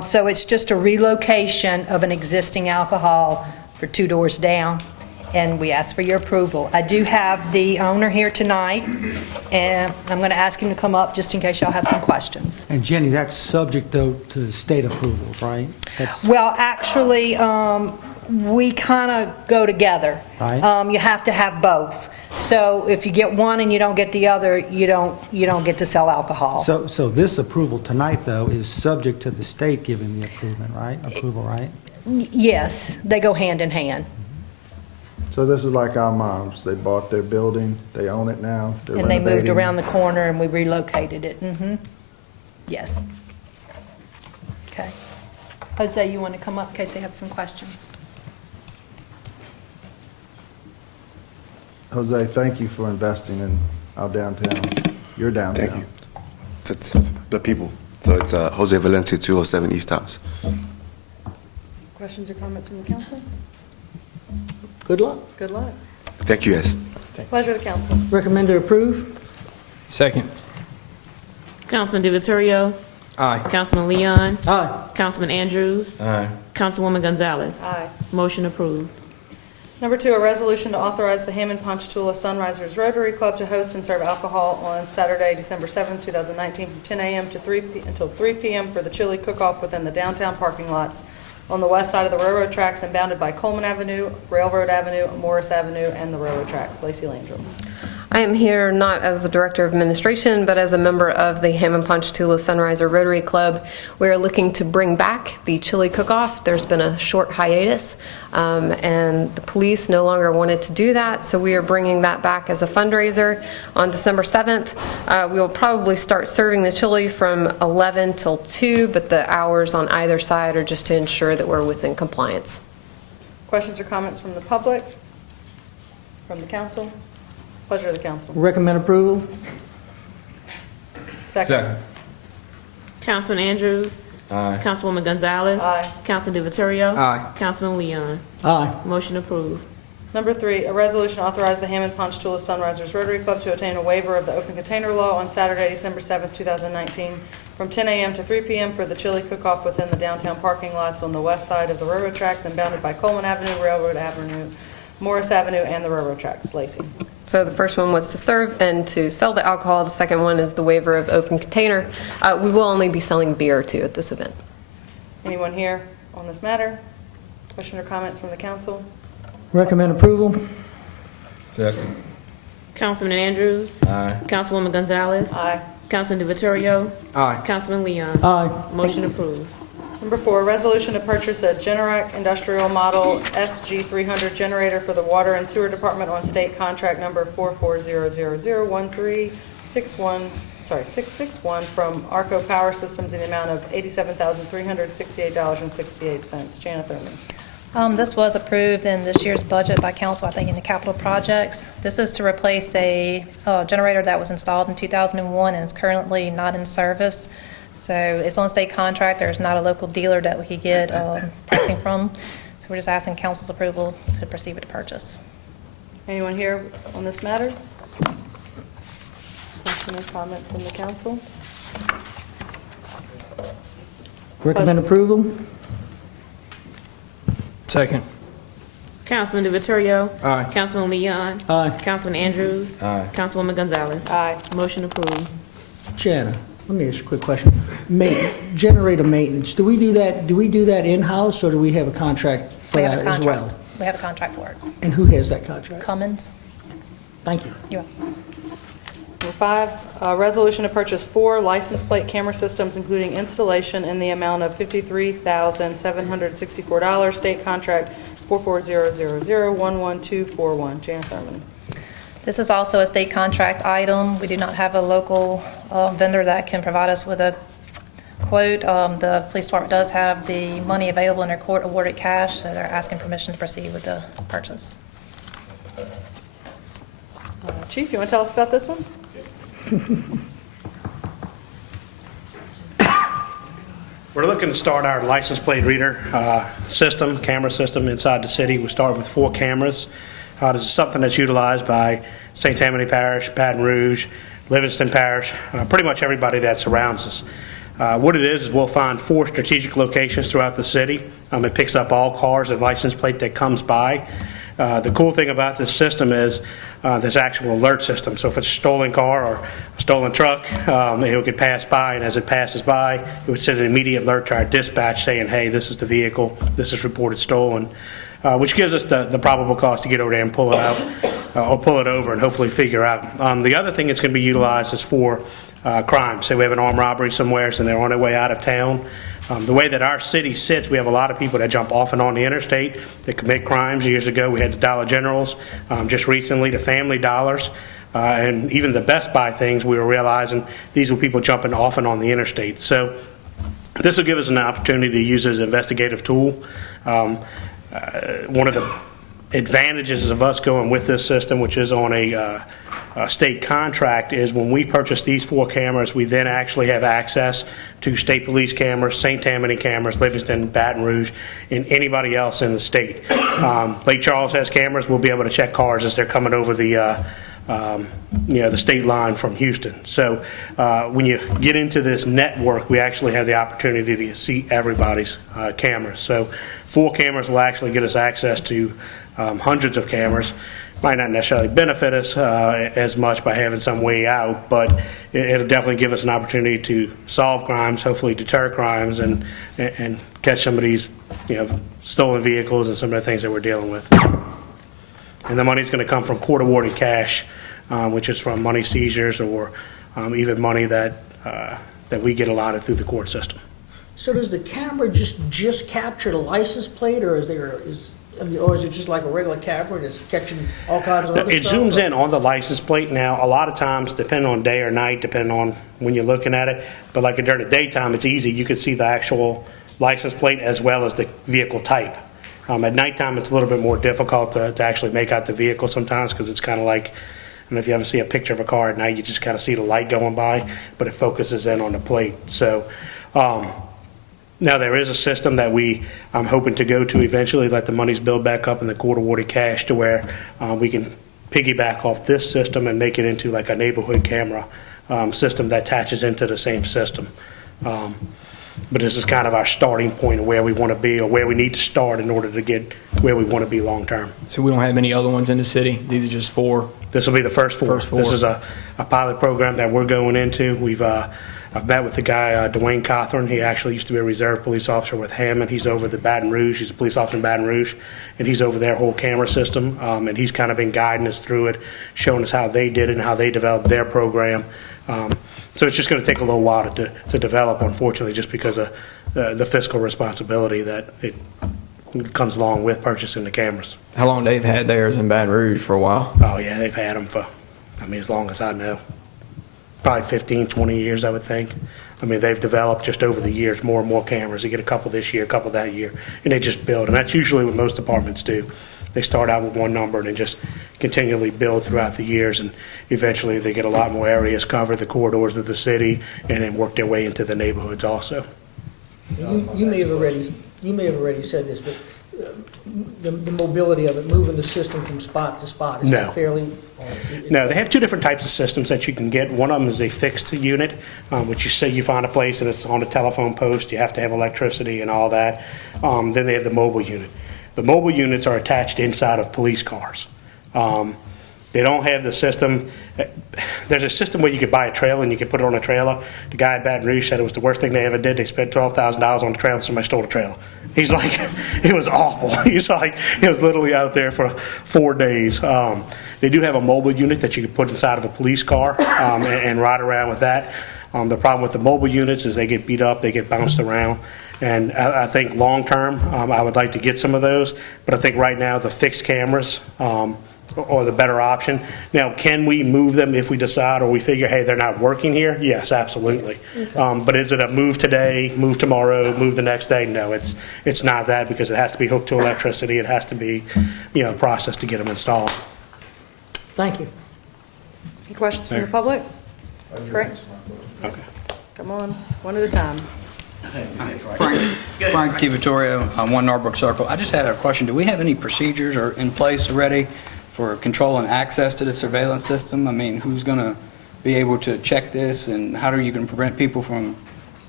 So it's just a relocation of an existing alcohol for 2 doors down, and we ask for your approval. I do have the owner here tonight, and I'm going to ask him to come up just in case y'all have some questions. And Jenny, that's subject though to the state approvals, right? Well, actually, we kind of go together. Right. You have to have both. So if you get one and you don't get the other, you don't get to sell alcohol. So this approval tonight though is subject to the state giving the approval, right? Yes, they go hand in hand. So this is like our moms. They bought their building, they own it now. They're And they moved renovating. around the corner and we relocated it. Yes. Okay. Jose, you want to come up in case they have some questions? Jose, thank you for investing in our downtown, your downtown. Thank you. That's the people. So it's Jose Valencia, 207 East Thomas. Questions or comments from the council? Good luck. Good luck. Thank you, guys. Pleasure of the council. Recommend to approve? Second. Councilman DiVittorio. Aye. Councilman Leon. Aye. Councilman Andrews. Aye. Councilwoman Gonzalez. Aye. Motion approved. Number 2, a resolution to authorize the Hammond Ponchatoula Sunrisers Rotary Club to host and serve alcohol on Saturday, December 7, 2019, from 10 a.m. to until 3 p.m. for the chili cook-off within the downtown parking lots on the west side of the railroad tracks and bounded by Coleman Avenue, Railroad Avenue, Morris Avenue, and the railroad tracks. Lacey Landrum. I am here not as the Director of Administration, but as a member of the Hammond Ponchatoula Sunriser Rotary Club. We are looking to bring back the chili cook-off. There's been a short hiatus, and the police no longer wanted to do that, so we are bringing that back as a fundraiser on December 7th. We will probably start serving the chili from 11 till 2, but the hours on either side are just to ensure that we're within compliance. Questions or comments from the public? From the council? Pleasure of the council. Recommend approval? Second. Councilman Andrews. Aye. Councilwoman Gonzalez. Aye. Councilman DiVittorio. Aye. Councilman Leon. Aye. Motion approved. Number 3, a resolution to authorize the Hammond Ponchatoula Sunrisers Rotary Club to obtain a waiver of the open container law on Saturday, December 7, 2019, from 10 a.m. to 3 p.m. for the chili cook-off within the downtown parking lots on the west side of the railroad tracks and bounded by Coleman Avenue, Railroad Avenue, Morris Avenue, and the railroad tracks. Lacey. So the first one was to serve and to sell the alcohol. The second one is the waiver of open container. We will only be selling beer, too, at this event. Anyone here on this matter? Question or comments from the council? Recommend approval? Second. Councilman Andrews. Aye. Councilwoman Gonzalez. Aye. Councilman DiVittorio. Aye. Councilman Leon. Aye. Motion approved. Number 4, a resolution to purchase a Generac Industrial Model SG300 generator for the Water and Sewer Department on state contract number 661 from Arco Power Systems in the amount of $87,368.68. Jana Thurman. This was approved in this year's budget by council, I think, in the capital projects. This is to replace a generator that was installed in 2001 and is currently not in service. So it's on state contract. There's not a local dealer that we could get pricing from. So we're just asking council's approval to proceed with the purchase. Anyone here on this matter? Question or comment from the council? Recommend approval? Second. Councilman DiVittorio. Aye. Councilman Leon. Aye. Councilman Andrews. Aye. Councilwoman Gonzalez. Aye. Motion approved. Jana, let me ask you a quick question. Generator maintenance, do we do that in-house, or do we have a contract for We have that a as contract. well? We have a contract for it. And who has that contract? Cummins. Thank you. You're Number 5, a resolution to purchase 4 license plate camera systems, including installation in the amount of $53,764, state contract 44000111241. Jana Thurman. This is also a state contract item. We do not have a local vendor that can provide us with a quote. The police department does have the money available in their court-awarded cash, so they're asking permission to proceed with the purchase. Chief, you want to tell us about this one? We're looking to start our license plate reader camera system inside the city. We start with 4 cameras. This is something that's utilized by St. Tammany Parish, Baton Rouge, Livingston Parish, pretty much everybody that surrounds us. What it is we'll find 4 strategic locations throughout the city. It picks up all cars and license plate that comes by. The cool thing about this system is this actual alert system. So if it's a stolen car or a stolen truck, it would pass by, and as it passes by, it would send an immediate alert to our dispatch saying, hey, this is the vehicle, this is reported stolen, which gives us the probable cause to get over there and pull it out, or pull it over and hopefully figure out. The other thing it's going to be utilized is for crime. Say we have an armed robbery somewhere, and they're on their way out of town. The way that our city sits, we have a lot of people that jump off and on the interstate that commit crimes. Years ago, we had the Dollar Generals. Just recently, the Family Dollars. And even the Best Buy things, we were realizing these were people jumping off and on the interstate. So this will give us an opportunity to use it as an investigative tool. One of the advantages of us going with this system, which is on a state contract, is when we purchase these 4 cameras, we then actually have access to state police cameras, St. Tammany cameras, Livingston, Baton Rouge, and anybody else in the state. Lake Charles has cameras. We'll be able to check cars as they're coming over the the state line from Houston. So when you get into this network, we actually have the opportunity to see everybody's cameras. So 4 cameras will actually get us access to hundreds of cameras. Might not necessarily benefit us as much by having some way out, but it'll definitely give us an opportunity to solve crimes, hopefully deter crimes, and catch some of these stolen vehicles and some of the things that we're dealing with. And the money's going to come from court-awarded cash, which is from money seizures or even money that we get allotted through the court system. So does the camera just capture the license plate, or is it just like a regular camera that's catching all kinds of other It stuff? zooms in on the license plate. Now, a lot of times, depending on day or night, depending on when you're looking at it, but like during the daytime, it's easy. You can see the actual license plate as well as the vehicle type. At nighttime, it's a little bit more difficult to actually make out the vehicle sometimes, because it's kind of like, I don't know if you ever see a picture of a car at night, you just kind of see the light going by, but it focuses in on the plate. So now there is a system that I'm hoping to go to eventually, let the monies build back up in the court-awarded cash to where we can piggyback off this system and make it into like a neighborhood camera system that attaches into the same system. But this is kind of our starting point of where we want to be, or where we need to start in order to get where we want to be long-term. So we don't have any other ones in the city? These are just 4? This will be the first 4. First 4. This is a pilot program that we're going into. I've met with the guy, Dwayne Cothran. He actually used to be a reserve police officer with Hammond. He's over the Baton Rouge. He's a police officer in Baton Rouge, and he's over their whole camera system. And he's kind of been guiding us through it, showing us how they did it and how they developed their program. So it's just going to take a little while to develop, unfortunately, just because of the fiscal responsibility that it comes along with purchasing the cameras. How long they've had theirs in Baton Rouge? For a while? Oh, yeah, they've had them for, as long as I know. Probably 15, 20 years, I would think. They've developed just over the years more and more cameras. They get a couple this year, a couple that year, and they just build. And that's usually what most departments do. They start out with one number and then just continually build throughout the years, and eventually they get a lot more areas covered, the corridors of the city, and then work their way into the neighborhoods also. You may have already said this, but the mobility of it, moving the system from spot to spot, is that fairly? No, they have 2 different types of systems that you can get. One of them is a fixed unit, which you say you find a place and it's on a telephone post. You have to have electricity and all that. Then they have the mobile unit. The mobile units are attached inside of police cars. They don't have the system. There's a system where you could buy a trailer and you could put it on a trailer. The guy at Baton Rouge said it was the worst thing they ever did. They spent $12,000 on the trailer. Somebody stole the trailer. He's like, it was awful. He's like, it was literally out there for 4 days. They do have a mobile unit that you can put inside of a police car and ride around with that. The problem with the mobile units is they get beat up, they get bounced around. And I think long term, I would like to get some of those. But I think right now the fixed cameras or the better option. Now, can we move them if we decide or we figure, hey, they're not working here? Yes, absolutely. Okay. But is it a move today, move tomorrow, move the next day? No, it's not that, because it has to be hooked to electricity. It has to be, a process to get them installed. Thank you. Any questions from the public? Frank? Okay. Come on, one at a time. Frank T. Vittorio, 1 Norbrook Circle. I just had a question. Do we have any procedures or in place already for control and access to the surveillance system? Who's going to be able to check this, and how are you going to prevent people from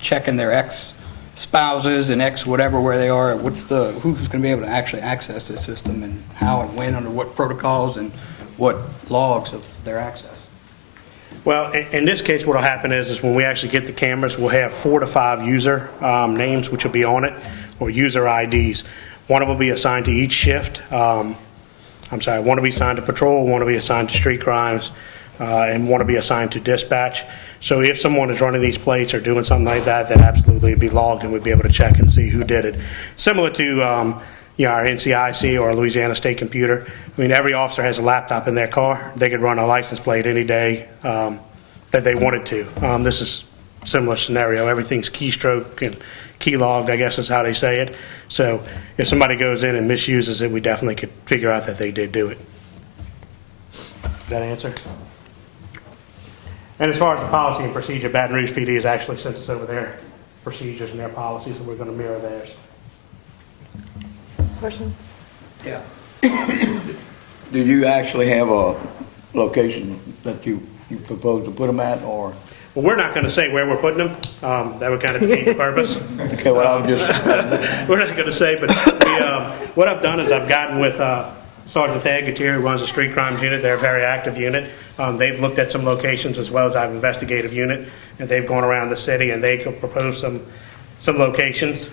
checking their ex-spouses and ex-whatever where they are? Who's going to be able to actually access this system, and how and when, under what protocols, and what logs of their access? Well, in this case, what will happen is when we actually get the cameras, we'll have 4 to 5 user names which will be on it, or user IDs. One of them will be assigned to each shift. One will be assigned to patrol, one will be assigned to street crimes, and one will be assigned to dispatch. So if someone is running these plates or doing something like that, then absolutely it'd be logged and we'd be able to check and see who did it. Similar to our NCIC or Louisiana State Computer. Every officer has a laptop in their car. They could run a license plate any day that they wanted to. This is similar scenario. Everything's keystroke and key logged, I guess is how they say it. So if somebody goes in and misuses it, we definitely could figure out that they did do it. That answer? And as far as the policy and procedure, Baton Rouge PD has actually sent us over their procedures and their policies, and we're going to mirror theirs. Questions? Yeah. Do you actually have a location that you propose to put them at, or? Well, we're not going to say where we're putting them. That would kind of defeat the purpose. Okay, well, I was just. We're not going to say, but what I've done is I've gotten with Sergeant Thad Gutierrez, who runs the street crimes unit. They're a very active unit. They've looked at some locations as well as our investigative unit, and they've gone around the city and they could propose some locations.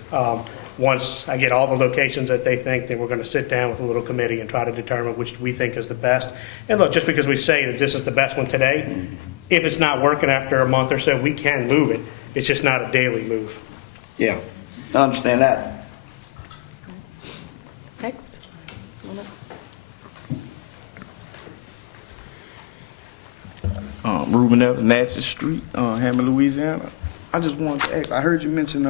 Once I get all the locations that they think, then we're going to sit down with a little committee and try to determine which we think is the best. And look, just because we say that this is the best one today, if it's not working after a month or so, we can move it. It's just not a daily move. Yeah, I understand that. Next. Ruben Evans, Natchez Street, Hammond, Louisiana. I just wanted to ask, I heard you mention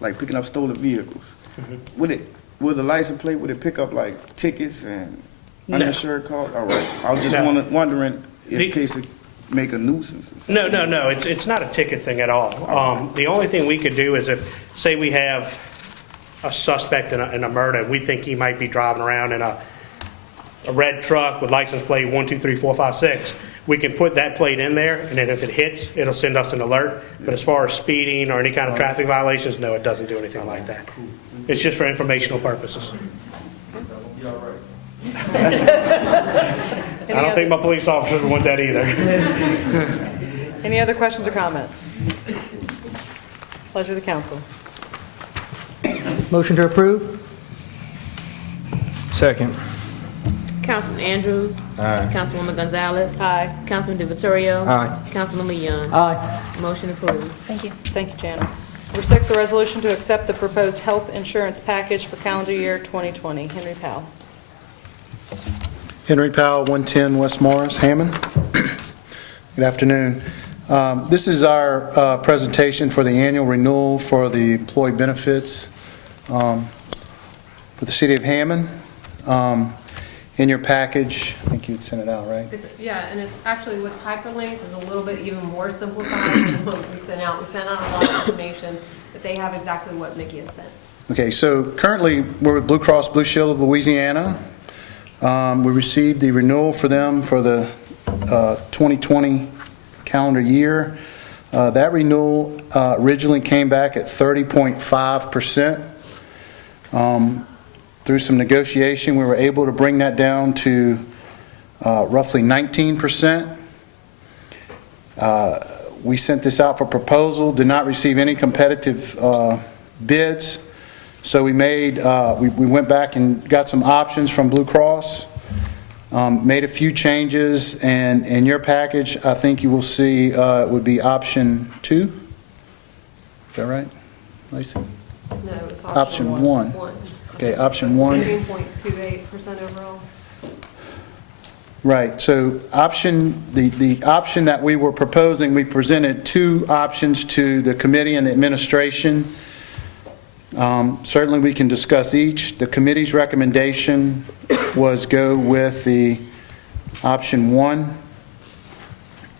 like picking up stolen vehicles. Will the license plate, would it pick up like tickets and uninsured cars? All right. I was just wondering in case it make a nuisance. No. It's not a ticket thing at all. The only thing we could do is if, say we have a suspect in a murder, we think he might be driving around in a red truck with license plate 1, 2, 3, 4, 5, 6. We can put that plate in there, and then if it hits, it'll send us an alert. But as far as speeding or any kind of traffic violations, no, it doesn't do anything like that. It's just for informational purposes. I don't think my police officers want that either. Any other questions or comments? Pleasure of the council. Motion to approve? Second. Councilman Andrews. Aye. Councilwoman Gonzalez. Aye. Councilman DeVittorio. Aye. Councilman Leon. Aye. Motion approved. Thank you. Thank you, Jana. Number 6, a resolution to accept the proposed health insurance package for calendar year 2020. Henry Powell. Henry Powell, 110 West Morris, Hammond. Good afternoon. This is our presentation for the annual renewal for the employee benefits for the city of Hammond. In your package, I think you'd sent it out, right? Yeah, and it's actually what's hyperlinked is a little bit even more simplified than what we sent out. We sent out a lot of information, but they have exactly what Mickey had sent. Okay, so currently we're with Blue Cross Blue Shield of Louisiana. We received the renewal for them for the 2020 calendar year. That renewal originally came back at 30.5%. Through some negotiation, we were able to bring that down to roughly 19%. We sent this out for proposal, did not receive any competitive bids. So we went back and got some options from Blue Cross, made a few changes, and in your package, I think you will see it would be option 2. Is that right, Lacey? No, it's Option 1. Okay, option 1. 13.28% overall. Right, so the option that we were proposing, we presented 2 options to the committee and the administration. Certainly we can discuss each. The committee's recommendation was go with the option 1.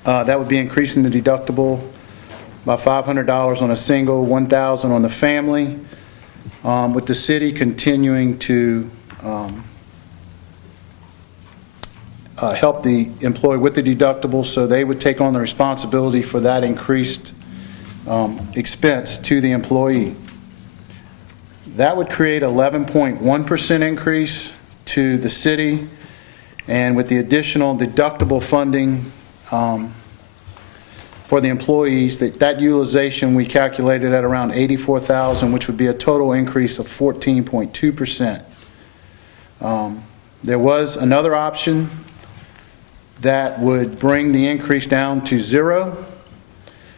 That would be increasing the deductible by $500 on a single, $1,000 on the family, with the city continuing to help the employee with the deductible, so they would take on the responsibility for that increased expense to the employee. That would create 11.1% increase to the city, and with the additional deductible funding for the employees, that utilization we calculated at around $84,000, which would be a total increase of 14.2%. There was another option that would bring the increase down to 0.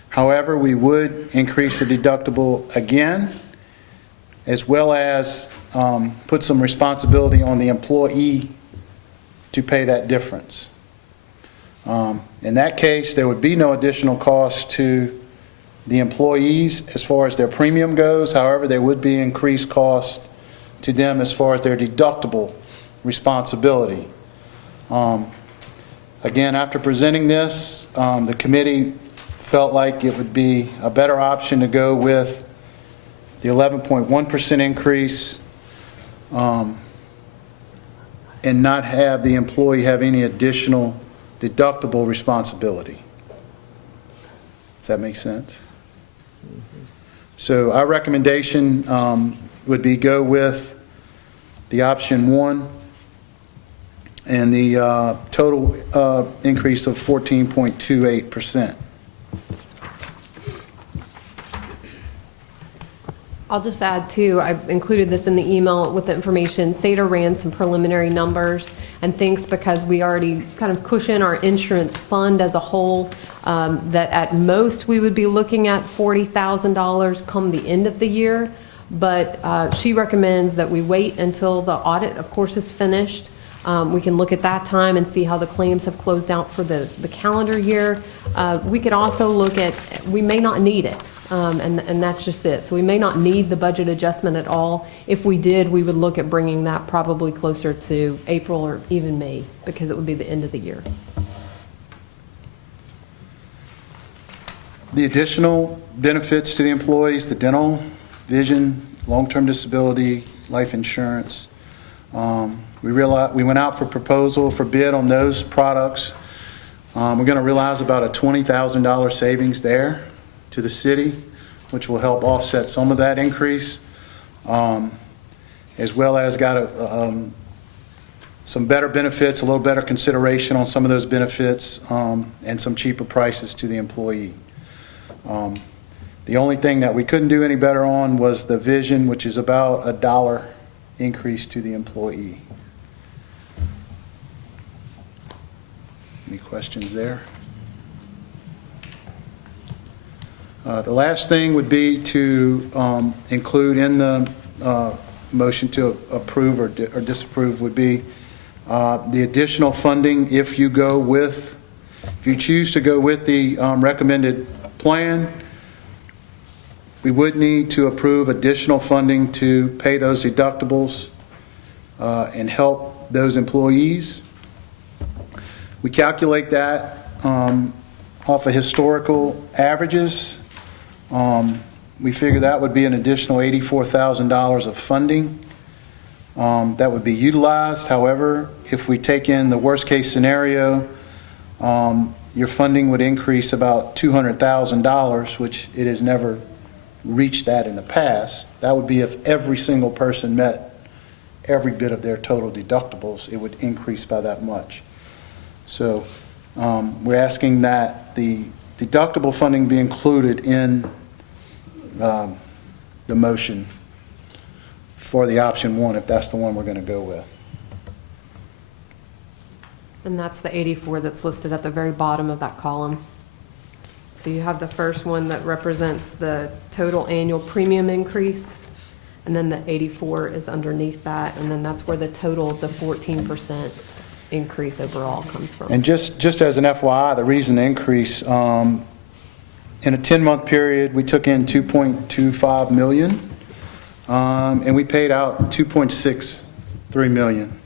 However, we would increase the deductible again, as well as put some responsibility on the employee to pay that difference. In that case, there would be no additional cost to the employees as far as their premium goes. However, there would be increased cost to them as far as their deductible responsibility. Again, after presenting this, the committee felt like it would be a better option to go with the 11.1% increase and not have the employee have any additional deductible responsibility. Does that make sense? So our recommendation would be go with the option 1 and the total increase of 14.28%. I'll just add too, I've included this in the email with the information. SADA ran some preliminary numbers and thinks because we already kind of cushion our insurance fund as a whole, that at most we would be looking at $40,000 come the end of the year. But she recommends that we wait until the audit, of course, is finished. We can look at that time and see how the claims have closed out for the calendar year. We could also look at, we may not need it, and that's just it. So we may not need the budget adjustment at all. If we did, we would look at bringing that probably closer to April or even May, because it would be the end of the year. The additional benefits to the employees, the dental, vision, long-term disability, life insurance, we went out for proposal for bid on those products. We're going to realize about a $20,000 savings there to the city, which will help offset some of that increase, as well as got some better benefits, a little better consideration on some of those benefits, and some cheaper prices to the employee. The only thing that we couldn't do any better on was the vision, which is about a $1 increase to the employee. Any questions there? The last thing would be to include in the motion to approve or disapprove would be the additional funding if you choose to go with the recommended plan. We would need to approve additional funding to pay those deductibles and help those employees. We calculate that off of historical averages. We figure that would be an additional $84,000 of funding that would be utilized. However, if we take in the worst case scenario, your funding would increase about $200,000, which it has never reached that in the past. That would be if every single person met every bit of their total deductibles, it would increase by that much. So we're asking that the deductible funding be included in the motion for the option 1, if that's the one we're going to go with. And that's the 84 that's listed at the very bottom of that column. So you have the first one that represents the total annual premium increase, and then the 84 is underneath that, and then that's where the total, the 14% increase overall comes from. And just as an FYI, the reason the increase, in a 10-month period, we took in $2.25 million, and we paid out $2.63 million.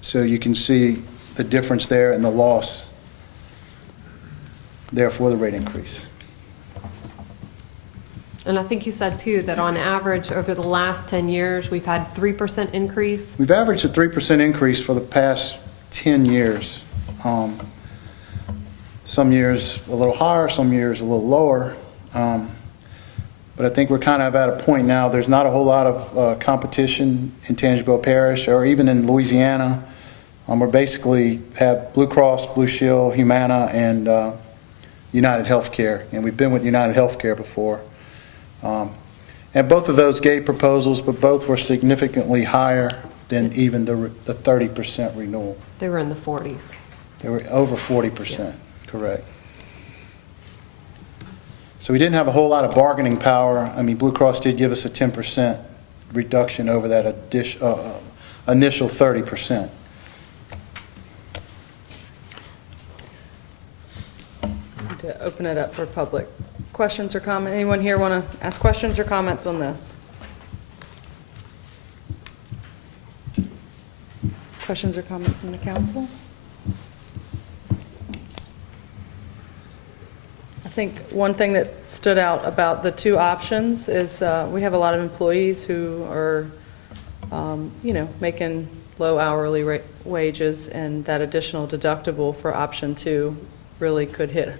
So you can see the difference there and the loss there for the rate increase. And I think you said too that on average over the last 10 years we've had 3% increase. We've averaged a 3% increase for the past 10 years. Some years a little higher, some years a little lower. But I think we're kind of at a point now, there's not a whole lot of competition in Tangipahoa Parish or even in Louisiana. We basically have Blue Cross, Blue Shield, Humana, and United Healthcare. And we've been with United Healthcare before. And both of those gave proposals, but both were significantly higher than even the 30% renewal. They were in the 40s. They were over 40%, yeah. Correct. So we didn't have a whole lot of bargaining power. I mean, Blue Cross did give us a 10% reduction over that initial 30%. open it up for public questions or comment. Anyone here want to ask questions or comments on this? Questions or comments from the council? I think one thing that stood out about the two options is we have a lot of employees who are, making low hourly wages, and that additional deductible for option 2 really could hit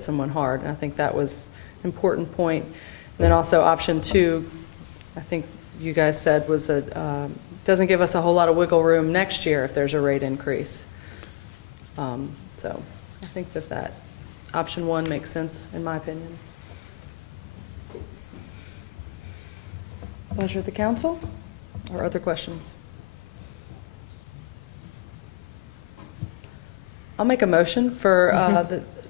someone hard. And I think that was an important point. And then also option 2, I think you guys said was doesn't give us a whole lot of wiggle room next year if there's a rate increase. So I think that option 1 makes sense, in my opinion. Pleasure of the council, or other questions? I'll make a motion for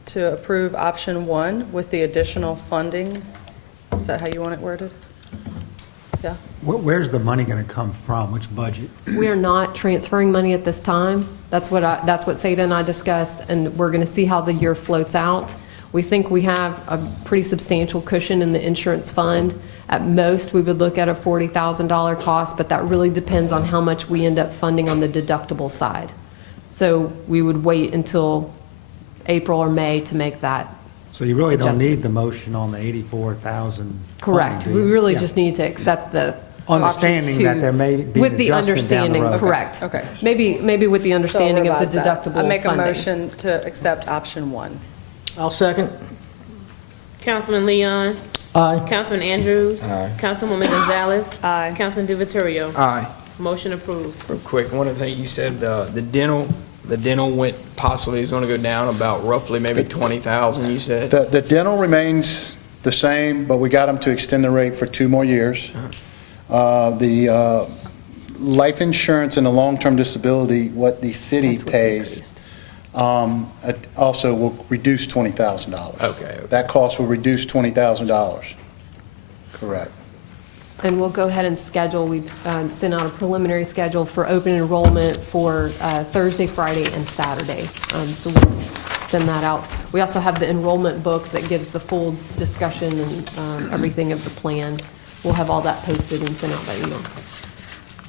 to approve option 1 with the additional funding. Is that how you want it worded? Yeah. Where's the money going to come from? Which budget? We are not transferring money at this time. That's what Seda and I discussed, and we're going to see how the year floats out. We think we have a pretty substantial cushion in the insurance fund. At most, we would look at a $40,000 cost, but that really depends on how much we end up funding on the deductible side. So we would wait until April or May to make that. So you really don't adjustment. need the motion on the 84,000. Correct. funding, do We you? really Yeah. just need to accept the Understanding option that 2 there may be with an the adjustment down the understanding, road. correct. Okay. Maybe with the So I'll understanding of the revise that. deductible I make a funding. motion to accept option 1. I'll second. Councilman Leon. Aye. Councilman Andrews. Aye. Councilwoman Gonzalez. Aye. Councilman DiVittorio. Aye. Motion approved. Real quick, one of the things you said, the dental went possibly is going to go down about roughly maybe 20,000, you said? The dental remains the same, but we got them to extend the rate for 2 more years. The life insurance and the long-term disability, what the city pays, also will reduce $20,000. Okay. That cost will reduce $20,000. Correct. And we'll go ahead and schedule, we've sent out a preliminary schedule for open enrollment for Thursday, Friday, and Saturday. So we'll send that out. We also have the enrollment book that gives the full discussion and everything of the plan. We'll have all that posted and sent out by email.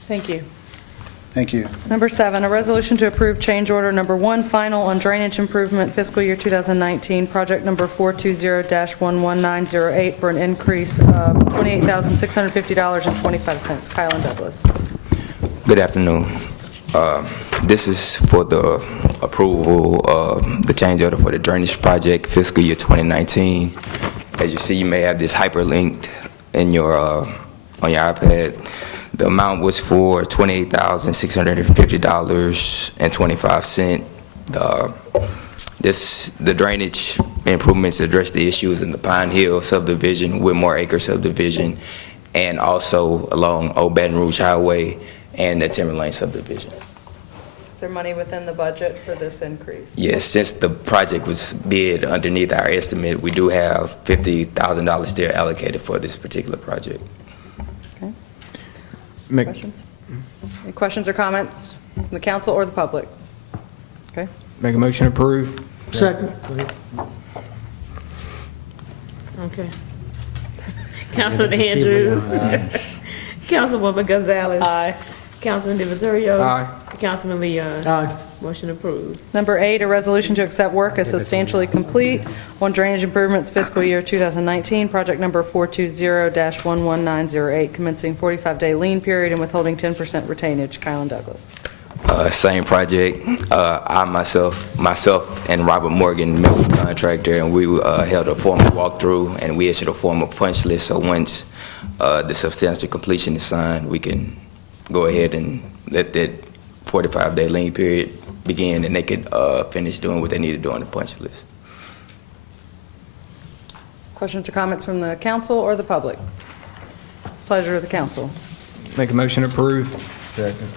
Thank you. Thank you. Number 7, a resolution to approve change order number 1, final on drainage improvement fiscal year 2019, project number 420-11908 for an increase of $28,650.25. Kyle and Douglas. Good afternoon. This is for the approval of the change order for the drainage project fiscal year 2019. As you see, you may have this hyperlinked in your on your iPad. The amount was for $28,650.25. The drainage improvements address the issues in the Pine Hill subdivision, Whitmore Acre subdivision, and also along Old Baton Rouge Highway and the Timberlane subdivision. Is there money within the budget for this increase? Yes, since the project was bid underneath our estimate, we do have $50,000 there allocated for this particular project. Questions? Any questions or comments from the council or the public? Okay. Make a motion to approve. Second. Okay. Councilman Andrews. Councilwoman Gonzalez. Aye. Councilman DiVittorio. Aye. Councilman Leon. Aye. Motion approved. Number 8, a resolution to accept work as substantially complete on drainage improvements fiscal year 2019, project number 420-11908, commencing 45-day lien period and withholding 10% retainage. Kyle and Douglas. Same project. I myself and Robert Morgan met with the contractor, and we held a formal walkthrough, and we issued a formal punch list. So once the substantial completion is signed, we can go ahead and let that 45-day lien period begin, and they could finish doing what they need to do on the punch list. Questions or comments from the council or the public? Pleasure of the council. Make a motion to approve. Second.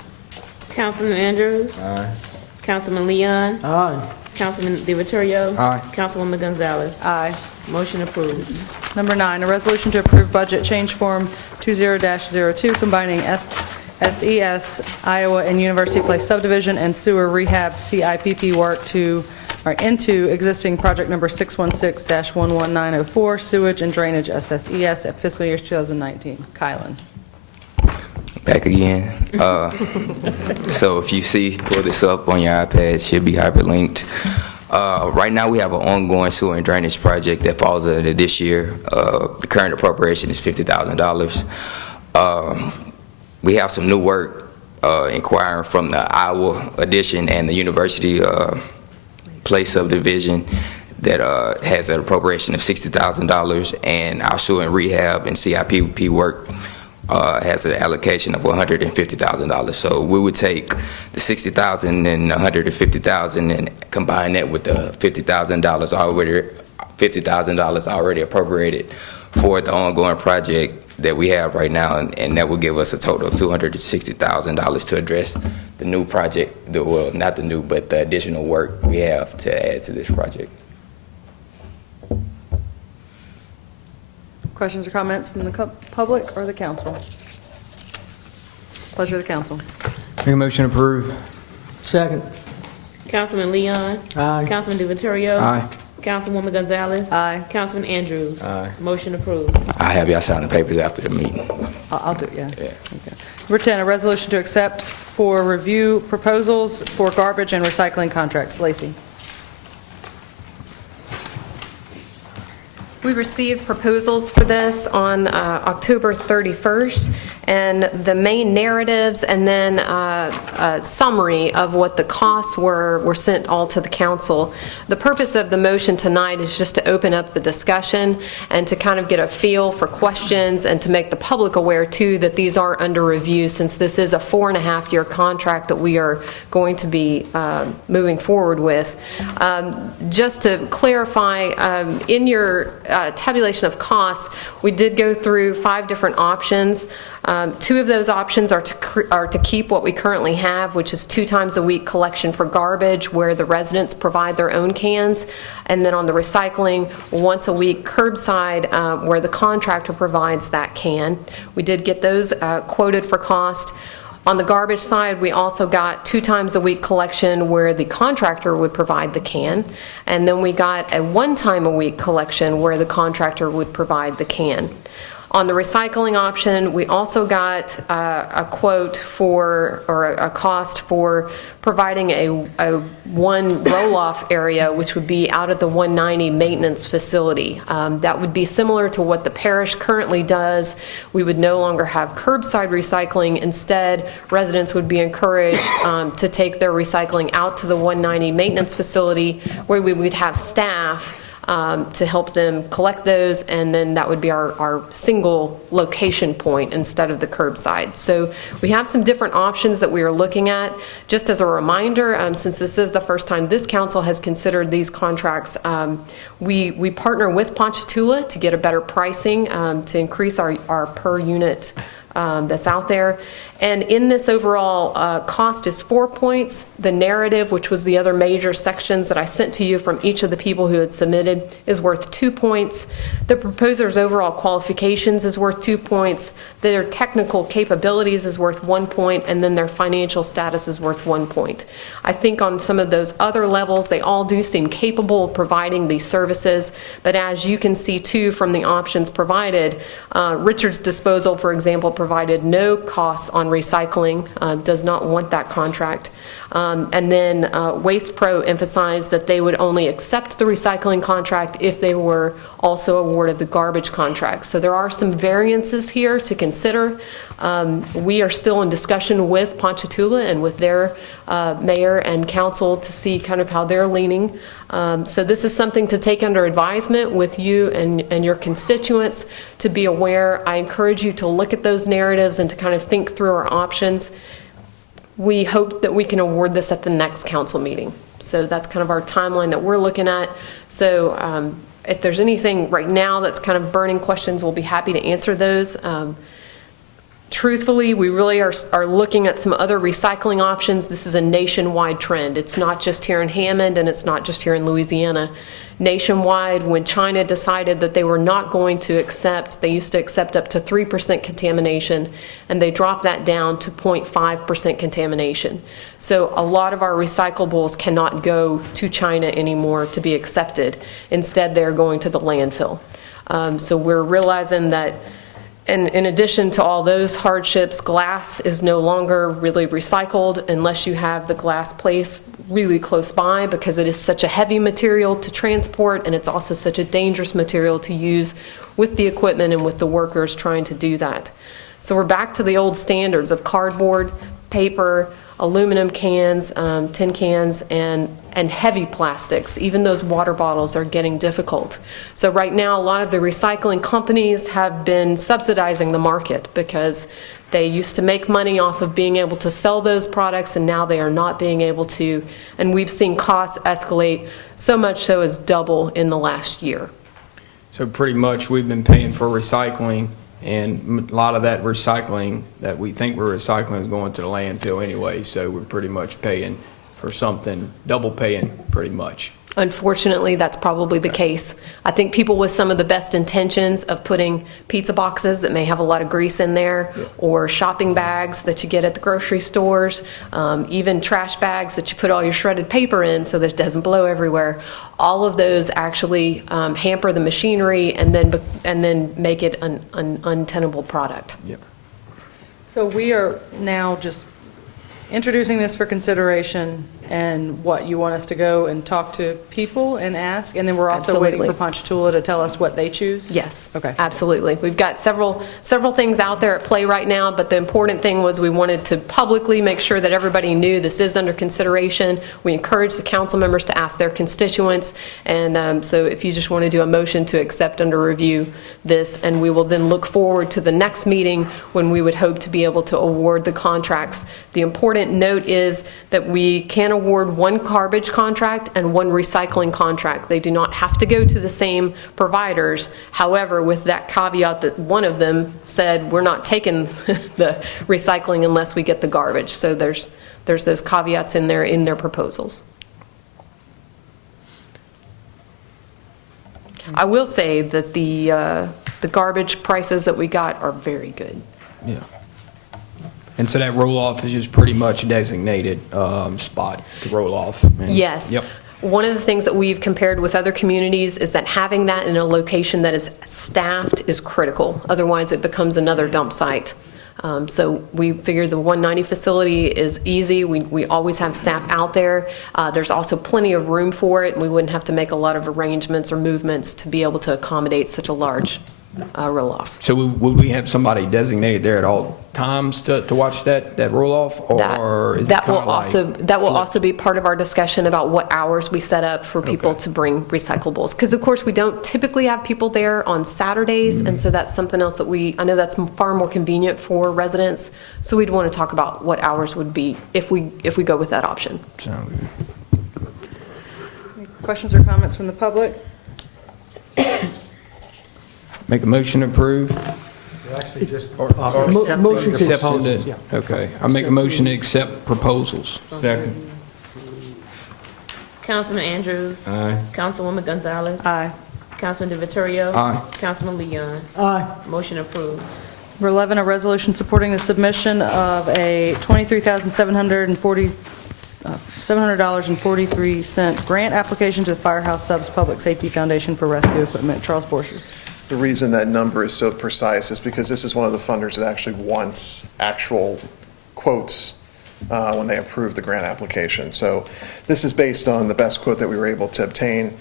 Councilman Andrews. Aye. Councilman Leon. Aye. Councilman DiVittorio. Aye. Councilwoman Gonzalez. Aye. Motion approved. Number 9, a resolution to approve budget change form 20-02, combining SES, Iowa, and University Place subdivision and sewer rehab CIPP work to right, into existing project number 616-11904, sewage and drainage SSES at fiscal year 2019. Kylan. Back again. So if you see, pull this up on your iPad, it should be hyperlinked. Right now we have an ongoing sewer and drainage project that falls under this year. The current appropriation is $50,000. We have some new work inquiring from the Iowa Addition and the University Place subdivision that has an appropriation of $60,000, and our sewer and rehab and CIPP work has an allocation of $150,000. So we would take the $60,000 and $150,000 and combine that with the $50,000 already appropriated for the ongoing project that we have right now, and that will give us a total of $260,000 to address the new project, well, not the new, but the additional work we have to add to this project. Questions or comments from the public or the council? Pleasure of the council. Make a motion to approve. Second. Councilman Leon. Aye. Councilman DiViterio. Aye. Councilwoman Gonzalez. Aye. Councilman Andrews. Aye. Motion approved. I'll have y'all sign the papers after the meeting. I'll do it, yeah. Okay. Number 10, a resolution to accept for review proposals for garbage and recycling contracts. Lacey. We received proposals for this on October 31st, and the main narratives and then a summary of what the costs were sent all to the council. The purpose of the motion tonight is just to open up the discussion and to kind of get a feel for questions and to make the public aware too that these are under review, since this is a 4.5-year contract that we are going to be moving forward with. Just to clarify, in your tabulation of costs, we did go through 5 different options. 2 of those options are to keep what we currently have, which is 2 times a week collection for garbage, where the residents provide their own cans, and then on the recycling, once a week curbside, where the contractor provides that can. We did get those quoted for cost. On the garbage side, we also got 2 times a week collection where the contractor would provide the can, and then we got a 1 time a week collection where the contractor would provide the can. On the recycling option, we also got a quote for, or a cost for providing a 1 roll-off area, which would be out at the 190 maintenance facility. That would be similar to what the parish currently does. We would no longer have curbside recycling. Instead, residents would be encouraged to take their recycling out to the 190 maintenance facility, where we would have staff to help them collect those, and then that would be our single location point instead of the curbside. So we have some different options that we are looking at. Just as a reminder, since this is the first time this council has considered these contracts, we partner with Ponchatoula to get a better pricing to increase our per unit that's out there. And in this overall cost is 4 points. The narrative, which was the other major sections that I sent to you from each of the people who had submitted, is worth 2 points. The proposer's overall qualifications is worth 2 points. Their technical capabilities is worth 1 point, and then their financial status is worth 1 point. I think on some of those other levels, they all do seem capable of providing these services, but as you can see too from the options provided, Richard's Disposal, for example, provided no costs on recycling, does not want that contract. And then Waste Pro emphasized that they would only accept the recycling contract if they were also awarded the garbage contract. So there are some variances here to consider. We are still in discussion with Ponchatoula and with their mayor and council to see kind of how they're leaning. So this is something to take under advisement with you and your constituents to be aware. I encourage you to look at those narratives and to kind of think through our options. We hope that we can award this at the next council meeting. So that's kind of our timeline that we're looking at. So if there's anything right now that's kind of burning questions, we'll be happy to answer those. Truthfully, we really are looking at some other recycling options. This is a nationwide trend. It's not just here in Hammond, and it's not just here in Louisiana. nationwide. When China decided that they were not going to accept, they used to accept up to 3% contamination, and they dropped that down to 0.5% contamination. So a lot of our recyclables cannot go to China anymore to be accepted. Instead, they're going to the landfill. So we're realizing that, and in addition to all those hardships, glass is no longer really recycled unless you have the glass place really close by, because it is such a heavy material to transport, and it's also such a dangerous material to use with the equipment and with the workers trying to do that. So we're back to the old standards of cardboard, paper, aluminum cans, tin cans, and heavy plastics. Even those water bottles are getting difficult. So right now, a lot of the recycling companies have been subsidizing the market because they used to make money off of being able to sell those products, and now they are not being able to. And we've seen costs escalate so much so as double in the last year. So pretty much we've been paying for recycling, and a lot of that recycling that we think we're recycling is going to the landfill anyway, so we're pretty much paying for something, double paying pretty much. Unfortunately, that's probably the case. I think people with some of the best intentions of putting pizza boxes that may have a lot of grease in there, or shopping bags that you get at the grocery stores, even trash bags that you put all your shredded paper in so that it doesn't blow everywhere. All of those actually hamper the machinery and then make it an untenable product. Yep. So we are now just introducing this for consideration, and what, you want us to go and talk to people and ask, and then we're also waiting for Ponchatoula to tell us what they choose? Yes. Okay. Absolutely. We've got several things out there at play right now, but the important thing was we wanted to publicly make sure that everybody knew this is under consideration. We encourage the council members to ask their constituents, and so if you just want to do a motion to accept under review this, and we will then look forward to the next meeting when we would hope to be able to award the contracts. The important note is that we can award one garbage contract and one recycling contract. They do not have to go to the same providers. However, with that caveat that one of them said, we're not taking the recycling unless we get the garbage. So there's those caveats in their proposals. I will say that the garbage prices that we got are very good. Yeah. And so that roll-off is just pretty much a designated spot to roll off. And, yes. Yep. One of the things that we've compared with other communities is that having that in a location that is staffed is critical. Otherwise, it becomes another dump site. So we figured the 190 facility is easy. We always have staff out there. There's also plenty of room for it. We wouldn't have to make a lot of arrangements or movements to be able to accommodate such a large roll-off. So would we have somebody designated there at all times to watch that roll-off, or is that it will kind of like also also be part of our discussion about what hours we set up for people to bring recyclables, because of course we don't typically have people there on Saturdays, and so that's something else that I know that's far more convenient for residents, so we'd want to talk about what hours would be if we go with that option. Any questions or comments from the public? Make a motion to approve? Actually, just Motion to Accept accept. it. Okay. I make a motion to accept proposals. Second. Councilman Andrews. Aye. Councilwoman Gonzalez. Aye. Councilman DeVittorio. Aye. Councilman Leon. Aye. Motion approved. Number 11, a resolution supporting the submission of a $700.43 grant application to the Firehouse Subs Public Safety Foundation for rescue equipment. Charles Borchers. The reason that number is so precise is because this is one of the funders that actually wants actual quotes when they approve the grant application. So this is based on the best quote that we were able to obtain.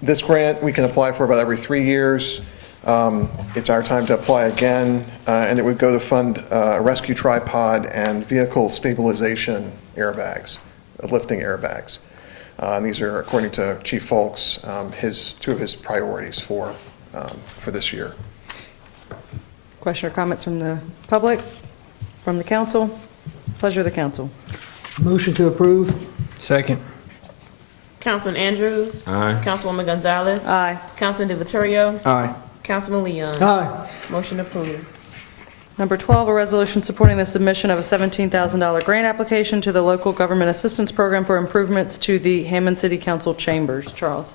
This grant we can apply for about every 3 years. It's our time to apply again, and it would go to fund a rescue tripod and vehicle stabilization airbags, lifting airbags. And these are, according to Chief Folks, two of his priorities for this year. Question or comments from the public, from the council? Pleasure of the council. Motion to approve. Second. Councilman Andrews. Aye. Councilwoman Gonzalez. Aye. Councilman DeVittorio. Aye. Councilman Leon. Aye. Motion approved. Number 12, a resolution supporting the submission of a $17,000 grant application to the Local Government Assistance Program for improvements to the Hammond City Council chambers. Charles.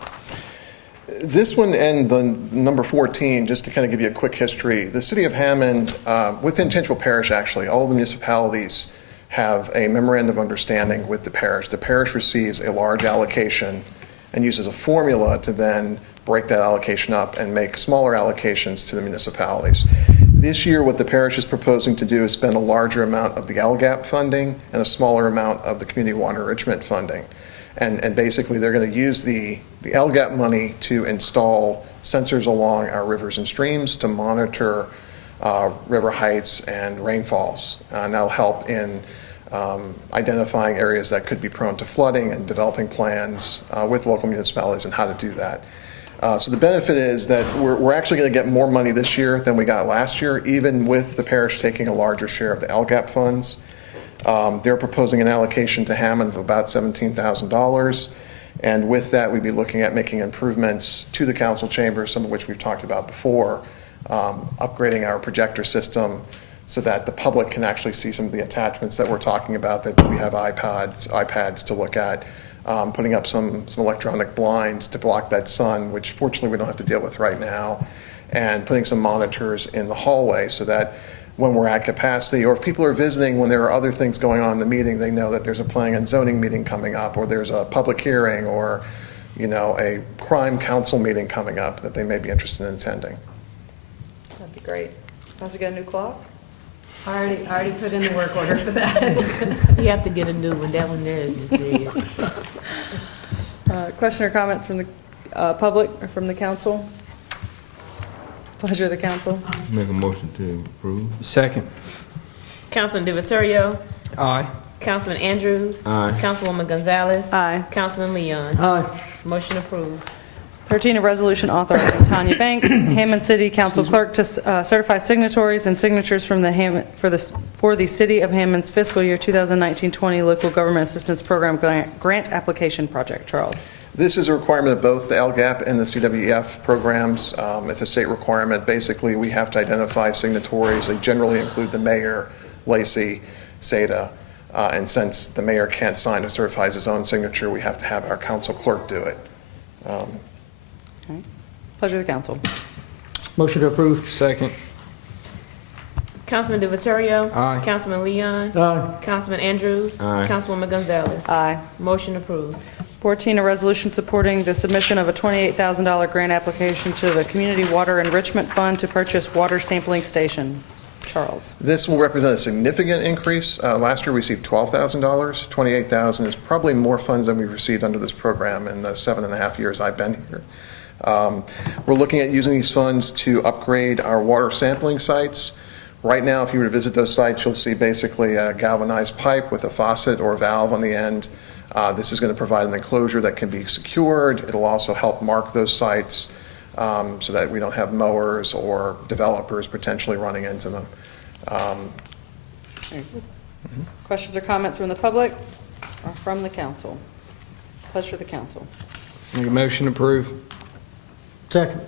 This one and the number 14, just to kind of give you a quick history, the city of Hammond, within Tenchville Parish actually, all the municipalities have a memorandum of understanding with the parish. The parish receives a large allocation and uses a formula to then break that allocation up and make smaller allocations to the municipalities. This year, what the parish is proposing to do is spend a larger amount of the LGAP funding and a smaller amount of the community water enrichment funding. And basically, they're going to use the LGAP money to install sensors along our rivers and streams to monitor river heights and rainfalls. And that'll help in identifying areas that could be prone to flooding and developing plans with local municipalities and how to do that. So the benefit is that we're actually going to get more money this year than we got last year, even with the parish taking a larger share of the LGAP funds. They're proposing an allocation to Hammond of about $17,000. And with that, we'd be looking at making improvements to the council chambers, some of which we've talked about before, upgrading our projector system so that the public can actually see some of the attachments that we're talking about, that we have iPads to look at, putting up some electronic blinds to block that sun, which fortunately we don't have to deal with right now, and putting some monitors in the hallway so that when we're at capacity, or if people are visiting when there are other things going on in the meeting, they know that there's a planning and zoning meeting coming up, or there's a public hearing, or a crime council meeting coming up that they may be interested in attending. That'd be great. Also get a new clock? I already put in the work order for that. You have to get a new one. That one there is just dead. Question or comment from the public or from the council? Pleasure of the council. Make a motion to approve. Second. Councilman DiVittorio. Aye. Councilman Andrews. Aye. Councilwoman Gonzalez. Aye. Councilman Leon. Aye. Motion approved. 13, a resolution authorizing Tanya Banks, Hammond City Council Clerk, to certify signatories and signatures from the for the City of Hammond's fiscal year 2019-20 Local Government Assistance Program grant application project. Charles. This is a requirement of both the LGAP and the CWF programs. It's a state requirement. Basically, we have to identify signatories. They generally include the mayor, Lacey, SADA, and since the mayor can't sign or certifies his own signature, we have to have our council clerk do it. Okay. Pleasure of the council. Motion to approve. Second. Councilman DiVittorio. Aye. Councilman Leon. Aye. Councilman Andrews. Aye. Councilwoman Gonzalez. Aye. Motion approved. 14, a resolution supporting the submission of a $28,000 grant application to the Community Water Enrichment Fund to purchase water sampling station. Charles. This will represent a significant increase. Last year we received $12,000. $28,000 is probably more funds than we've received under this program in the 7.5 years I've been here. We're looking at using these funds to upgrade our water sampling sites. Right now, if you were to visit those sites, you'll see basically a galvanized pipe with a faucet or valve on the end. This is going to provide an enclosure that can be secured. It'll also help mark those sites so that we don't have mowers or developers potentially running into them. Questions or comments from the public or from the council? Pleasure of the council. Make a motion to approve. Second.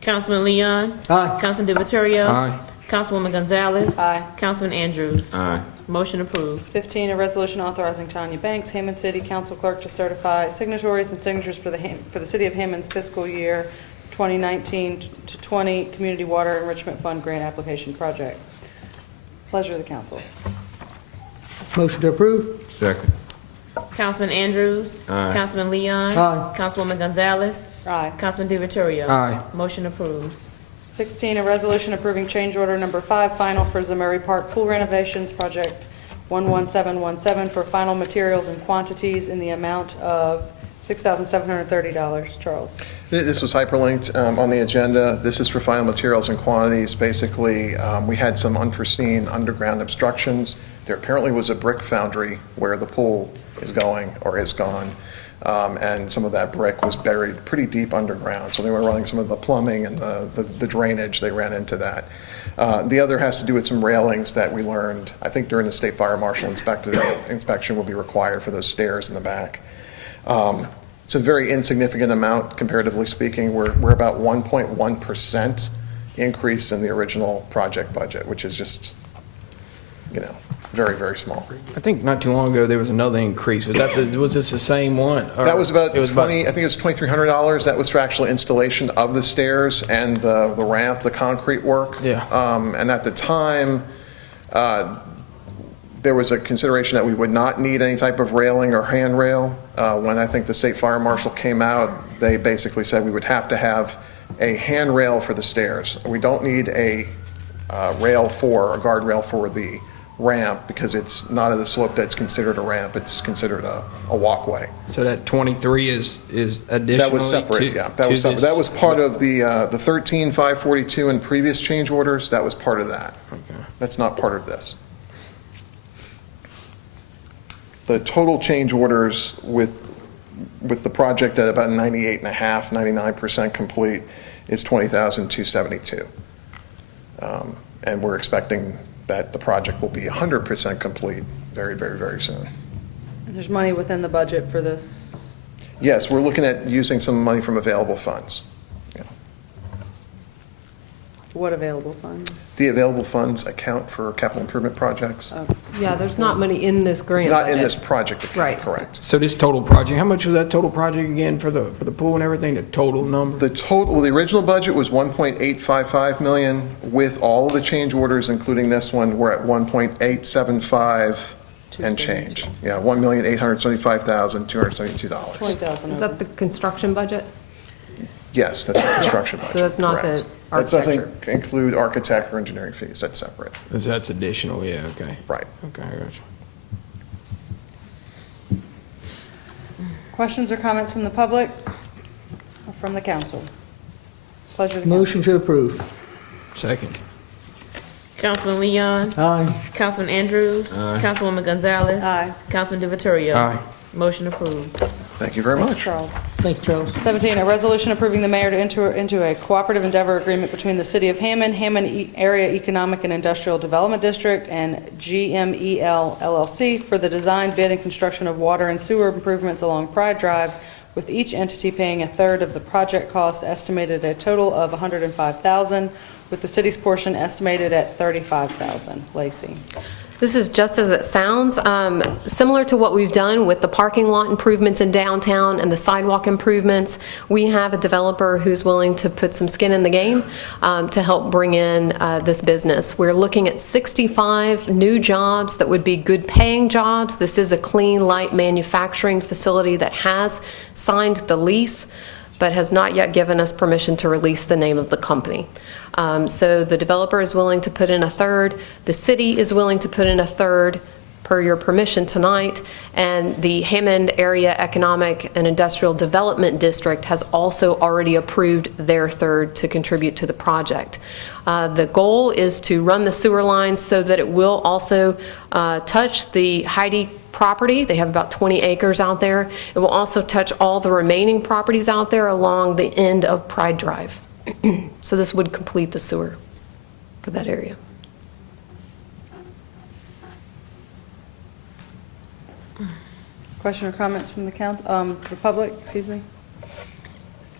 Councilman Leon. Aye. Councilman DiVittorio. Aye. Councilwoman Gonzalez. Aye. Councilman Andrews. Aye. Motion approved. 15, a resolution authorizing Tanya Banks, Hammond City Council Clerk, to certify signatories and signatures for the City of Hammond's fiscal year 2019-20 Community Water Enrichment Fund grant application project. Pleasure of the council. Motion to approve. Second. Councilman Andrews. Aye. Councilman Leon. Aye. Councilwoman Gonzalez. Aye. Councilman DiVittorio. Aye. Motion approved. 16, a resolution approving change order number 5, final for Zamurray Park Pool renovations, project 11717, for final materials and quantities in the amount of $6,730. Charles. This was hyperlinked on the agenda. This is for final materials and quantities. Basically, we had some unforeseen underground obstructions. There apparently was a brick foundry where the pool is going or is gone. And some of that brick was buried pretty deep underground. So they were running some of the plumbing and the drainage. They ran into that. The other has to do with some railings that we learned, I think during the state fire marshal inspection will be required for those stairs in the back. It's a very insignificant amount, comparatively speaking. We're about 1.1% increase in the original project budget, which is just, very, very small. I think not too long ago, there was another increase. Was this the same one? Or That was about it was 20, I think it was $2,300. That was for actual installation of the stairs and the ramp, the concrete work. Yeah. And at the time, there was a consideration that we would not need any type of railing or handrail. When I think the state fire marshal came out, they basically said we would have to have a handrail for the stairs. We don't need a guardrail for the ramp because it's not at the slope that's considered a ramp. It's considered a walkway. So that 23 is additionally That was separate, yeah. That was separate. That was part of the 13,542 in previous change orders. That was part of that. Okay. That's not part of this. The total change orders with the project at about 98.5%, 99% complete is $20,272. And we're expecting that the project will be 100% complete very, very, very soon. There's money within the budget for this. Yes, we're looking at using some money from available funds. What available funds? The available funds account for capital improvement projects. Yeah, there's not money in this grant Not budget. in this project account, Right. correct. So this total project, how much was that total project again for the pool and everything, the total number? The original budget was 1.855 million. With all of the change orders, including this one, we're at 1.875 and change. Yeah, $1,875,272. $20,000. Is that the construction budget? Yes, that's the construction budget. So that's not the correct. That architecture? doesn't include architect or engineering fees, that's separate. That's additional, yeah, okay. Right. Okay, I got you. Questions or comments from the public or from the council? Pleasure to Motion to approve. Second. Councilman Leon. Aye. Councilman Andrews. Aye. Councilwoman Gonzalez. Aye. Councilman DiVittorio. Aye. Motion approved. Thank you very much. Charles. Thank you, Charles. 17, a resolution approving the mayor to enter into a cooperative endeavor agreement between the City of Hammond, Hammond Area Economic and Industrial Development District, and GMEL LLC for the design, bid, and construction of water and sewer improvements along Pride Drive, with each entity paying a third of the project costs, estimated at a total of $105,000, with the city's portion estimated at $35,000. Lacey. This is just as it sounds, similar to what we've done with the parking lot improvements in downtown and the sidewalk improvements. We have a developer who's willing to put some skin in the game to help bring in this business. We're looking at 65 new jobs that would be good paying jobs. This is a clean, light manufacturing facility that has signed the lease, but has not yet given us permission to release the name of the company. So the developer is willing to put in a third, the city is willing to put in a third per your permission tonight, and the Hammond Area Economic and Industrial Development District has also already approved their third to contribute to the project. The goal is to run the sewer lines so that it will also touch the Heidi property. They have about 20 acres out there. It will also touch all the remaining properties out there along the end of Pride Drive. So this would complete the sewer for that area. Question or comments from the council, the public, excuse me?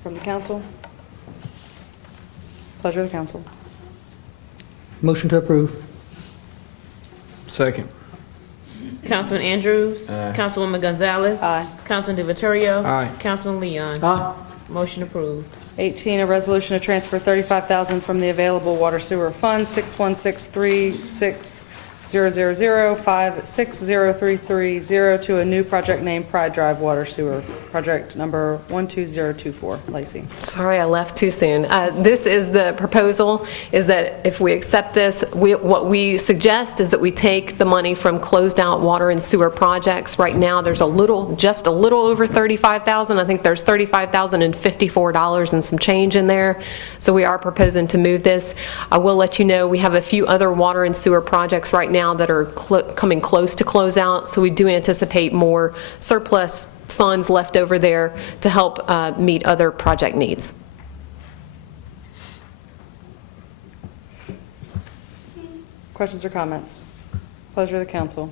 From the council? Pleasure of the council. Motion to approve. Second. Councilman Andrews. Aye. Councilwoman Gonzalez. Aye. Councilman DiVittorio. Aye. Councilman Leon. Aye. Motion approved. 18, a resolution to transfer $35,000 from the available water sewer fund 616360005603330 to a new project named Pride Drive Water Sewer, project number 12024. Lacey. Sorry, I left too soon. This is the proposal, is that if we accept this, what we suggest is that we take the money from closed out water and sewer projects. Right now, there's just a little over $35,000. I think there's $35,054 and some change in there. So we are proposing to move this. I will let you know we have a few other water and sewer projects right now that are coming close to close out. So we do anticipate more surplus funds left over there to help meet other project needs. Questions or comments? Pleasure of the council.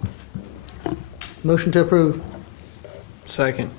Motion to approve. Second.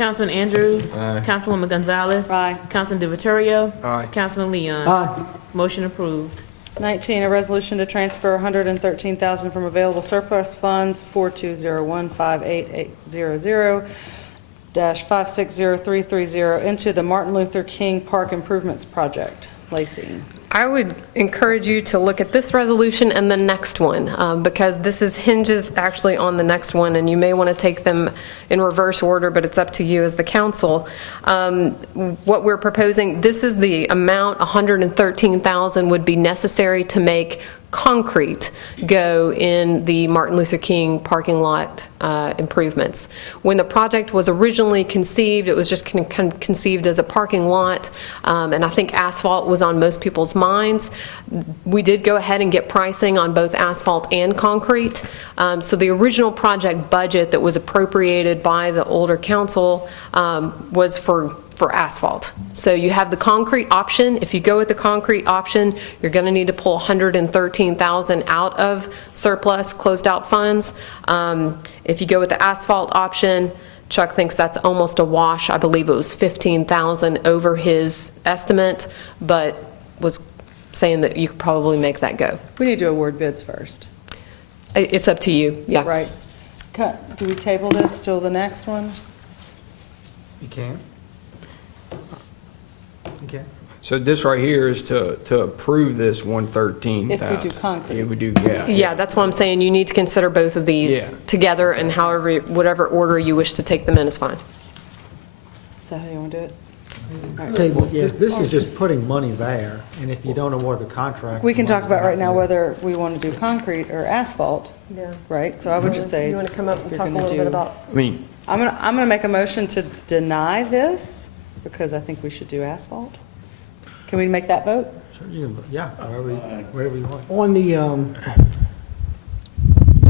Councilman Andrews. Aye. Councilwoman Gonzalez. Aye. Councilman Divatorio. Aye. Councilman Leon. Aye. Motion approved. 19, a resolution to transfer $113,000 from available surplus funds 4201-58800-560330 into the Martin Luther King Park Improvements Project. Lacey. I would encourage you to look at this resolution and the next one, because this hinges actually on the next one, and you may want to take them in reverse order, but it's up to you as the council. What we're proposing, this is the amount, $113,000 would be necessary to make concrete go in the Martin Luther King parking lot improvements. When the project was originally conceived, it was just conceived as a parking lot, and I think asphalt was on most people's minds. We did go ahead and get pricing on both asphalt and concrete. So the original project budget that was appropriated by the older council was for asphalt. So you have the concrete option. If you go with the concrete option, you're going to need to pull $113,000 out of surplus closed out funds. If you go with the asphalt option, Chuck thinks that's almost a wash. I believe it was $15,000 over his estimate, but was saying that you could probably make that go. We need to award bids first. It's up to you. Yeah. Right. Do we table this till the next one? You can. Okay. So this right here is to approve this 113,000. If we do concrete. Yeah, we do, Yeah, that's what I'm saying. You need to consider both of these Yeah. together, and whatever order you wish to take them in is fine. Is that how you want to do it? Table, yeah. This is just putting money there, and if you don't award the contract. We can the talk money's about right not now there. whether we want to do concrete or asphalt, Yeah. right? So I would just say. You want to come up and if you're talk a gonna little bit do- about? I mean, I'm gonna make a motion to deny this because I think we should do asphalt. Can we make that vote? Sure, yeah, wherever you want. On the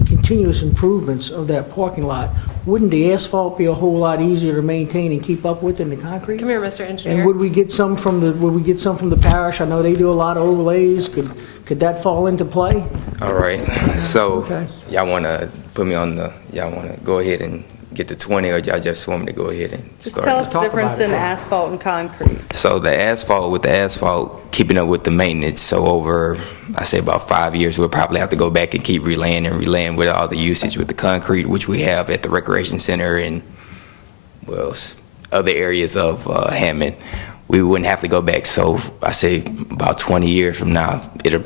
continuous improvements of that parking lot, wouldn't the asphalt be a whole lot easier to maintain and keep up with than the concrete? Come here, Mr. Engineer. And would we get some from the parish? I know they do a lot of overlays. Could that fall into play? All right, so Okay. y'all want to put me on y'all want to go ahead and get the 20, or y'all just want me to go ahead and Just start? tell us the Talk difference about it. in asphalt and concrete. So the asphalt, keeping up with the maintenance, so over, I say about 5 years, we'll probably have to go back and keep relaying with all the usage with the concrete, which we have at the recreation center and, well, other areas of Hammond. We wouldn't have to go back, so I say about 20 years from now, it'll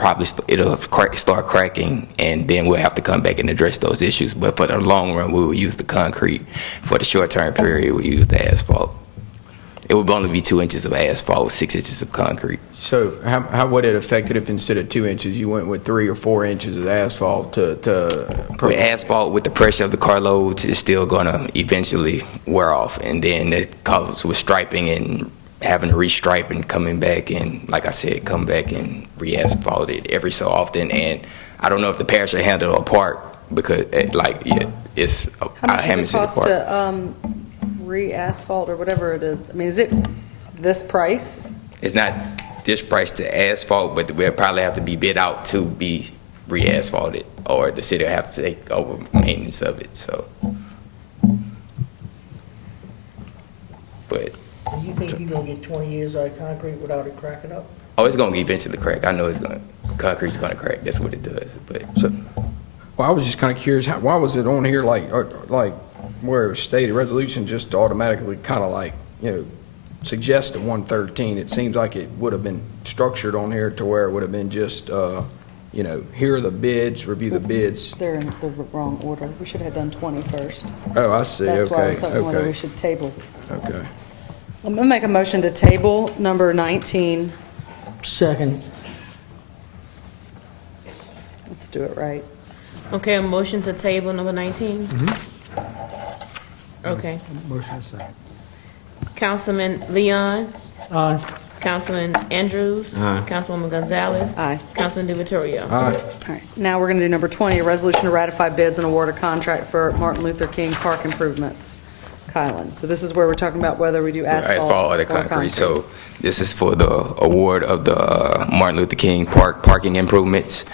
start cracking, and then we'll have to come back and address those issues. But for the long run, we will use the concrete. For the short-term period, we use the asphalt. It would only be 2 inches of asphalt, 6 inches of concrete. so how would it affect it if instead of 2 inches, you went with 3 or 4 inches of asphalt With asphalt, with the pressure of the carloads, it's still going to eventually wear off, and then it comes with striping and having to restripe and coming back and, like I said, come back and re-asphalt it every so often. And I don't know if the parish will handle it apart because, it's How much does it cost to re-asphalt or whatever it is? I mean, is it this price? It's not this price to asphalt, but we'll probably have to be bid out to be re-asphalted, or the city will have to take over maintenance of it. So, but. Do you think you're going to get 20 years out of concrete without it cracking up? Oh, it's gonna eventually crack. I know concrete's gonna crack. That's what it does. But Well, I was just kind of curious, why was it on here like where it was stated, resolution just automatically kind of like, suggest the 113? It seems like it would have been structured on here to where it would have been just, here are the bids, review the bids. They're in the wrong order. We should have done 20 first. Oh, I see, That's why I was okay, talking whether we okay, should table. okay. I'm going to make a motion to table number 19. Second. Let's do it right. Okay, a motion to table number 19? Okay. Motion is second. Councilman Leon. Aye. Councilman Andrews. Aye. Councilwoman Gonzalez. Aye. Councilman Divatorio. Aye. All right, now we're going to do number 20, a resolution to ratify bids and award a contract for Martin Luther King Park improvements. Kylan. So this is where we're talking about whether we do asphalt or the concrete. So this is for the award of the Martin Luther King Park parking improvements.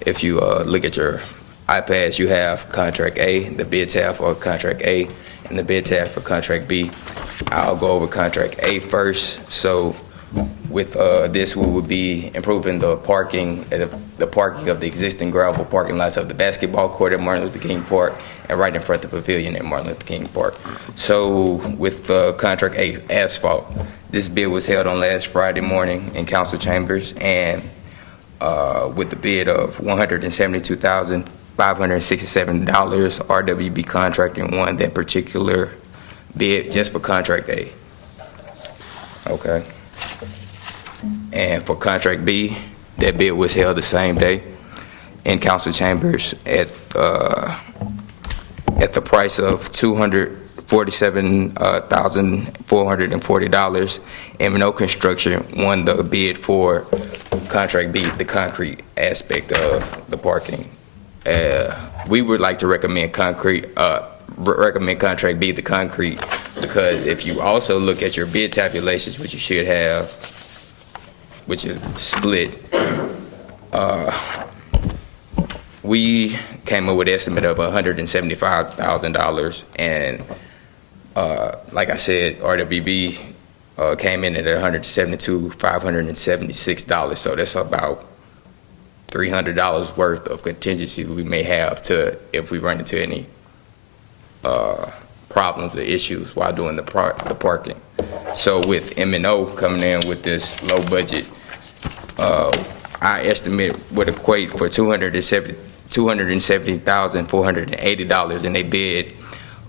If you look at your iPads, you have contract A, the bid tab for contract A, in the bid tab for contract B. I'll go over contract A first. So with this, we would be improving the parking of the existing gravel parking lots of the basketball court at Martin Luther King Park and right in front of the pavilion at Martin Luther King Park. So with contract A, asphalt, this bid was held on last Friday morning in council chambers, and with the bid of $172,567, RWB Contracting won that particular bid just for contract A. Okay. And for contract B, that bid was held the same day in council chambers at the price of $247,440. M&O Construction won the bid for contract B, the concrete aspect of the parking. We would like to recommend contract B, the concrete, because if you also look at your bid tabulations, which you should have, which is split, we came up with an estimate of $175,000, and like I said, RWB came in at $172,576. So that's about $300 worth of contingency we may have to if we run into any problems or issues while doing the parking. So with M&O coming in with this low budget, our estimate would equate for $270,480, and they bid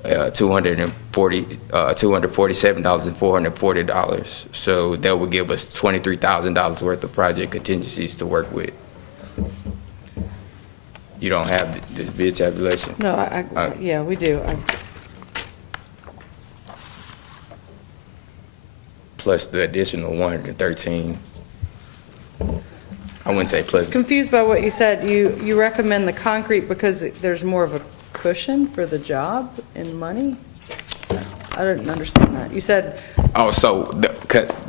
$247,440. So that would give us $23,000 worth of project contingencies to work with. You don't have this bid tabulation? No, yeah, we do. Plus the additional 113. I wouldn't say plus. Confused by what you said. You recommend the concrete because there's more of a cushion for the job in money? I didn't understand that. You said. Oh, so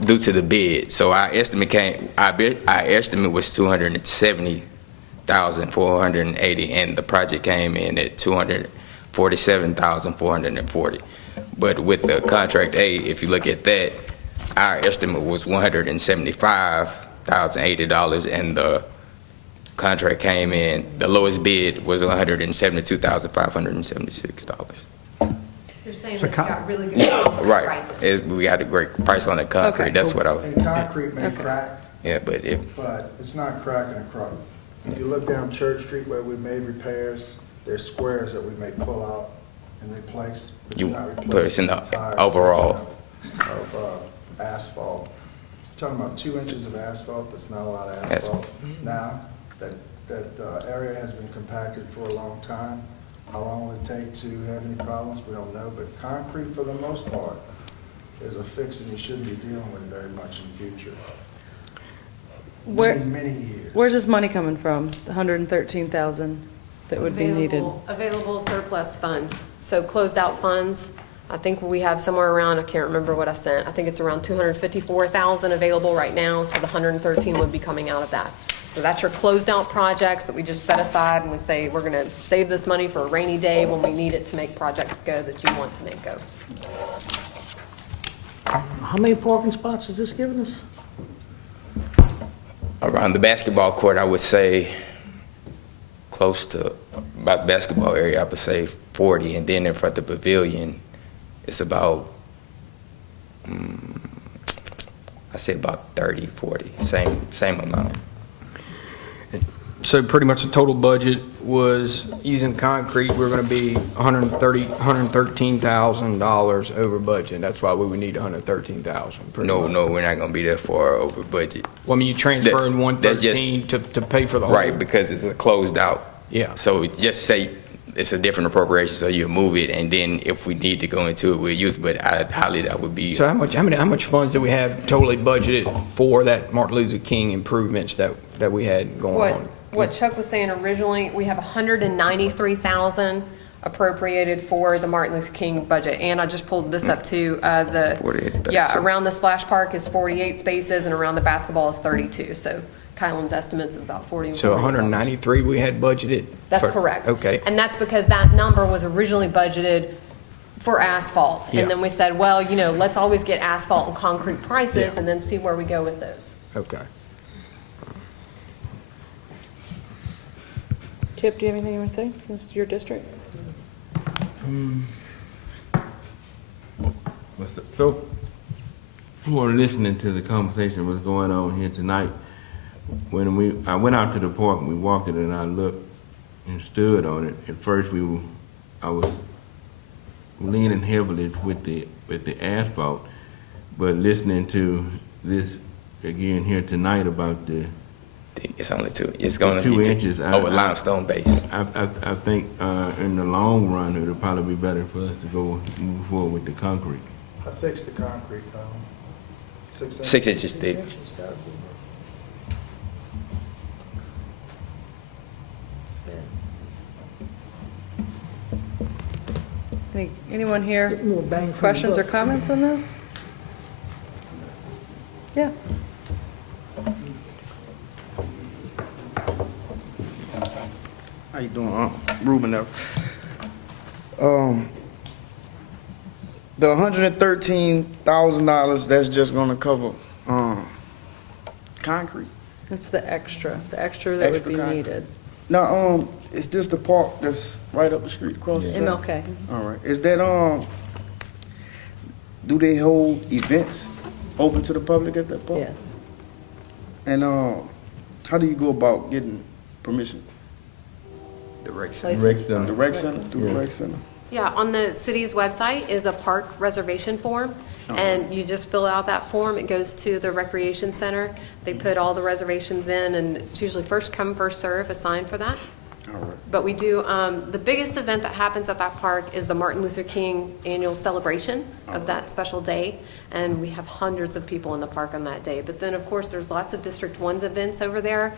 due to the bid. So our estimate our estimate was $270,480, and the project came in at $247,440. But with the contract A, if you look at that, our estimate was $175,080, and the contract came in, the lowest bid was $172,576. You're saying that you got really good prices. We got a great price on the concrete. Okay. That's what I was. And concrete may crack, Yeah, but it's not cracking a crook. If you look down Church Street where we made repairs, there's squares that we may pull out and replace. But you you're not put it in the entire overall. section of asphalt. You're talking about 2 inches of asphalt. That's not a lot of asphalt. Now, that area has been compacted for a long time. How long will it take to have any problems? We don't know. But concrete, for the most part, is a fix, and you shouldn't be dealing with very much in the future. Many years. Where's this money coming from? The $113,000 that would be needed. Available surplus funds, so closed out funds. I think we have somewhere around, I can't remember what I sent, I think it's around $254,000 available right now, so the 113 would be coming out of that. So that's your closed out projects that we just set aside, and we say we're going to save this money for a rainy day when we need it to make projects go that you want to make go. How many parking spots is this giving us? Around the basketball court, I would say close to about the basketball area, I would say 40, and then in front of the pavilion, it's about, I say about 30, 40, same amount. So pretty much the total budget was, using concrete, we're going to be $113,000 over budget. That's why we would need $113,000. No, we're not going to be that far over budget. Well, I mean, you transferring 113 to pay for the whole. Right, because it's a closed out. Yeah. So just say it's a different appropriation, so you move it, and then if we need to go into it, we'll use it, but I highly that would be. So how much funds do we have totally budgeted for that Martin Luther King improvements that we had going on? What Chuck was saying originally, we have $193,000 appropriated for the Martin Luther King budget, and I just pulled this up too. Around the splash park is 48 spaces, and around the basketball is 32. So Kylan's estimates of about 40. So 193 we had budgeted. That's correct. Okay. And that's because that number was originally budgeted for asphalt. Yeah. And then we said, well, you know, let's always get asphalt and concrete prices Yeah. and then see where we go with those. Okay. Kip, do you have anything you want to say, since it's your district? So, for listening to the conversation that was going on here tonight, when I went out to the park and we walked it and I looked and stood on it, at first I was leaning heavily with the asphalt, but listening to this again here tonight about the It's only two. It's going to 2 be inches. with limestone base. I think in the long run it'll probably be better for us to move forward with the concrete. I fixed the concrete, 6 inches. 6 inches thick. Anyone here, Get more bang for the questions or buck. comments on this? Yeah. How you doing? Ruben there. The $113,000, that's just gonna cover, concrete? It's the extra that would Extra be concrete. needed. Now, is this the park that's right up the street across the street? MLK. All right. Is that, do they hold events open to the public at that park? Yes. And, how do you go about getting permission? The rec Place- Rec center. The rec center, through the Yeah. rec center? Yeah, on the city's website is a park reservation form, and you just fill out that form. It goes to the recreation center. They put all the reservations in, and it's usually first come, first serve, assigned for that. All right. But we do, the biggest event that happens at that park is the Martin Luther King annual celebration of that special day. And we have hundreds of people in the park on that day. But then, of course, there's lots of District 1's events over there.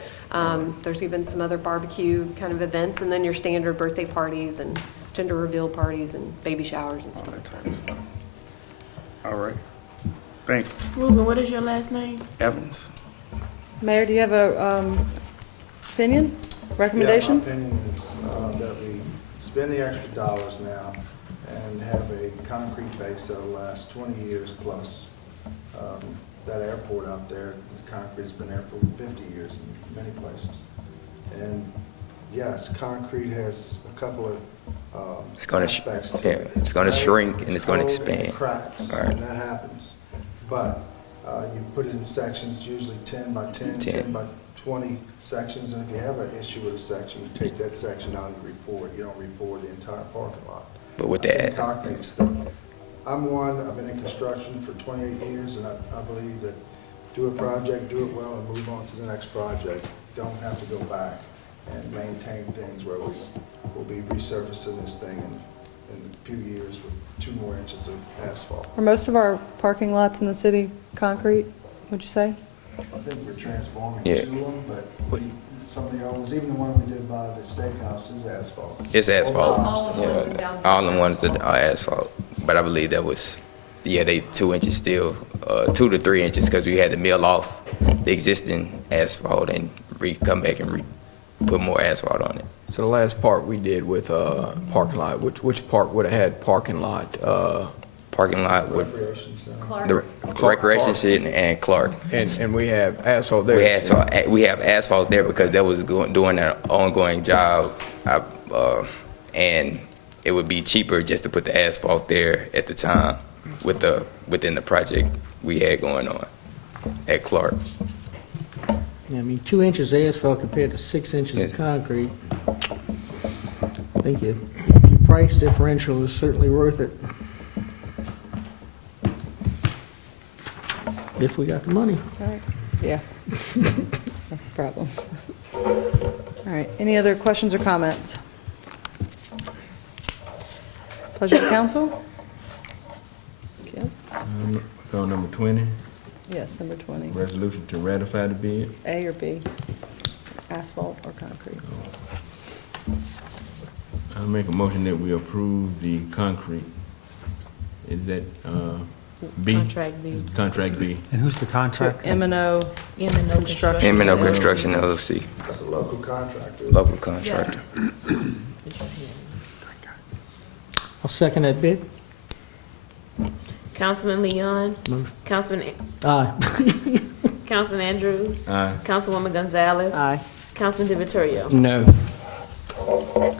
There's even some other barbecue kind of events, and then your standard birthday parties and gender reveal parties and baby showers and All stuff. that type of stuff. All right. Thanks. Ruben, what is your last name? Evans. Mayor, do you have a opinion, recommendation? Yeah, my opinion is that we spend the extra dollars now and have a concrete base that'll last 20 years plus. That airport out there, the concrete's been there for 50 years in many places. And yes, concrete has a couple of It's gonna aspects to yeah, it. it's gonna Right? shrink and it's gonna cold and it expand. cracks, All right. and that happens. But you put it in sections, usually 10 by 10, 10 by 20 sections, and if you have an issue with a section, you take that section out and you report. You don't report the entire parking lot. But with I think that, concrete's I've been in construction for 28 years, and I believe that do a project, do it well, and move on to the next project. Don't have to go back and maintain things where we'll be resurfacing this thing in a few years with 2 more inches of asphalt. Are most of our parking lots in the city concrete, would you say? I think we're transforming Yeah. to them, but some of the old ones, even the one we did by the steakhouse is asphalt. it's asphalt. All of the ones in Yeah, downtown. all the ones that are asphalt. But I believe that was, they 2 inches still, 2 to 3 inches, because we had to mill off the existing asphalt and come back and put more asphalt on it. So the last part we did with parking lot, which part would have had parking lot? Parking lot with Recreation center. Clark. the recreation shit and Clark. And we have asphalt there. We have asphalt there because that was doing an ongoing job, and it would be cheaper just to put the asphalt there at the time within the project we had going on at Clark. Yeah, I mean, 2 inches of asphalt compared to 6 inches of concrete. I think your price differential is certainly worth it. If we got the money. All right. Yeah. That's the problem. All right, any other questions or comments? Pleasure of council? Okay. On number 20, Yes, number 20. resolution to ratify the bid. A or B? Asphalt or concrete? I make a motion that we approve the concrete. Is that B? Contract B. Contract B. And who's the contractor? M&O M&O Construction. M&O Construction LLC, That's a local contractor. local contractor. I'll second that bid. Councilman Leon. Aye. Councilman Andrews. Aye. Councilwoman Gonzalez. Aye. Councilman DiVittorio. No. All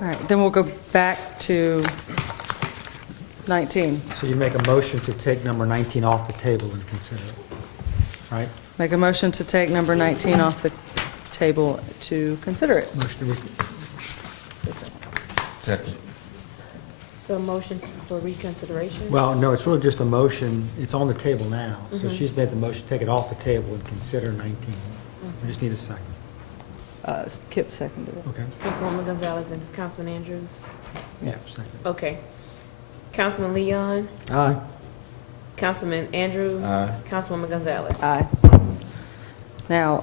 right, then we'll go back to 19. So you make a motion to take number 19 off the table and consider it, right? Make a motion to take number 19 off the table to consider it. Motion to Second. So motion for reconsideration? Well, no, it's really just a motion. It's on the table now. So she's made the motion, take it off the table and consider 19. We just need a second. Kip seconded it. Okay? Councilwoman Gonzalez and Councilman Andrews? Yeah, second. Okay. Councilman Leon. Aye. Councilman Andrews. Aye. Councilwoman Gonzalez. Aye. Now,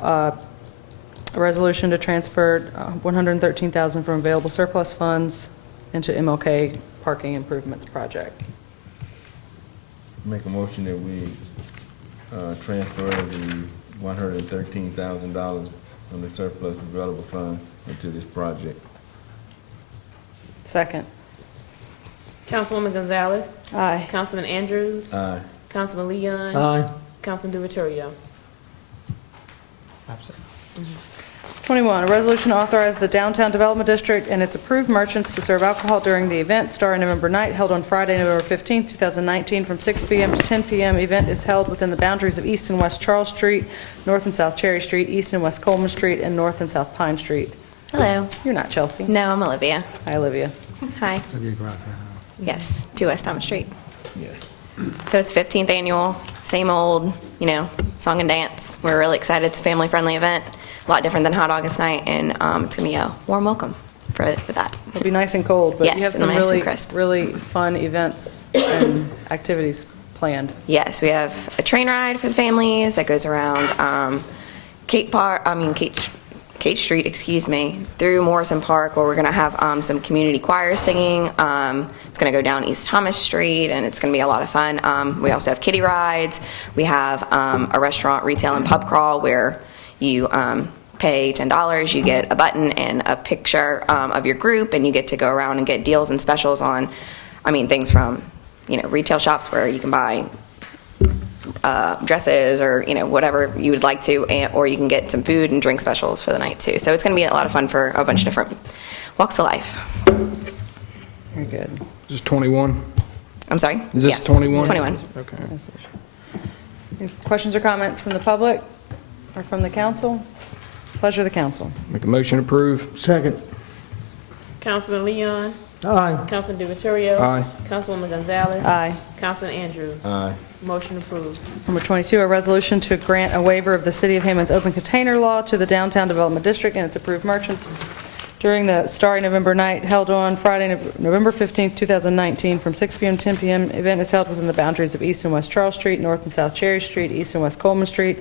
a resolution to transfer $113,000 from available surplus funds into MLK Parking Improvements Project. Make a motion that we transfer the $113,000 from the surplus available fund into this project. Second. Councilwoman Gonzalez. Aye. Councilman Andrews. Aye. Councilman Leon. Aye. Councilman DiVittorio. Absent. 21, a resolution to authorize the Downtown Development District and its approved merchants to serve alcohol during the event Starry November Night held on Friday, November 15, 2019 from 6 p.m. to 10 p.m. Event is held within the boundaries of East and West Charles Street, North and South Cherry Street, East and West Coleman Street, and North and South Pine Street. Hello. You're not Chelsea. No, I'm Olivia. Hi, Olivia. Hi. Olivia Graziano. Yes, 2 West Thomas Street. Yeah. So it's 15th annual, same old, song and dance. We're really excited. It's a family-friendly event, a lot different than Hot August Night, and it's going to be a warm welcome for that. It'll be nice and cold, but Yes, you have and some nice and really, crisp. really fun events and activities planned. Yes, we have a train ride for the families that goes around Kate Street, through Morrison Park, where we're going to have some community choirs singing. It's going to go down East Thomas Street, and it's going to be a lot of fun. We also have kiddie rides. We have a restaurant, retail, and pub crawl where you pay $10. You get a button and a picture of your group, and you get to go around and get deals and specials on, things from, retail shops where you can buy dresses or whatever you would like to, or you can get some food and drink specials for the night too. So it's going to be a lot of fun for a bunch of different walks of life. Very good. This is 21? I'm sorry? Is this Yes. 21? 21. Okay. Any questions or comments from the public or from the council? Pleasure of the council. Make a motion to approve. Second. Councilman Leon. Aye. Councilman DiVittorio. Aye. Councilwoman Gonzalez. Aye. Councilman Andrews. Aye. Motion approved. Number 22, a resolution to grant a waiver of the City of Hammond's open container law to the Downtown Development District and its approved merchants during the Starry November Night held on Friday, November 15, 2019 from 6 p.m. to 10 p.m. Event is held within the boundaries of East and West Charles Street, North and South Cherry Street, East and West Coleman Street,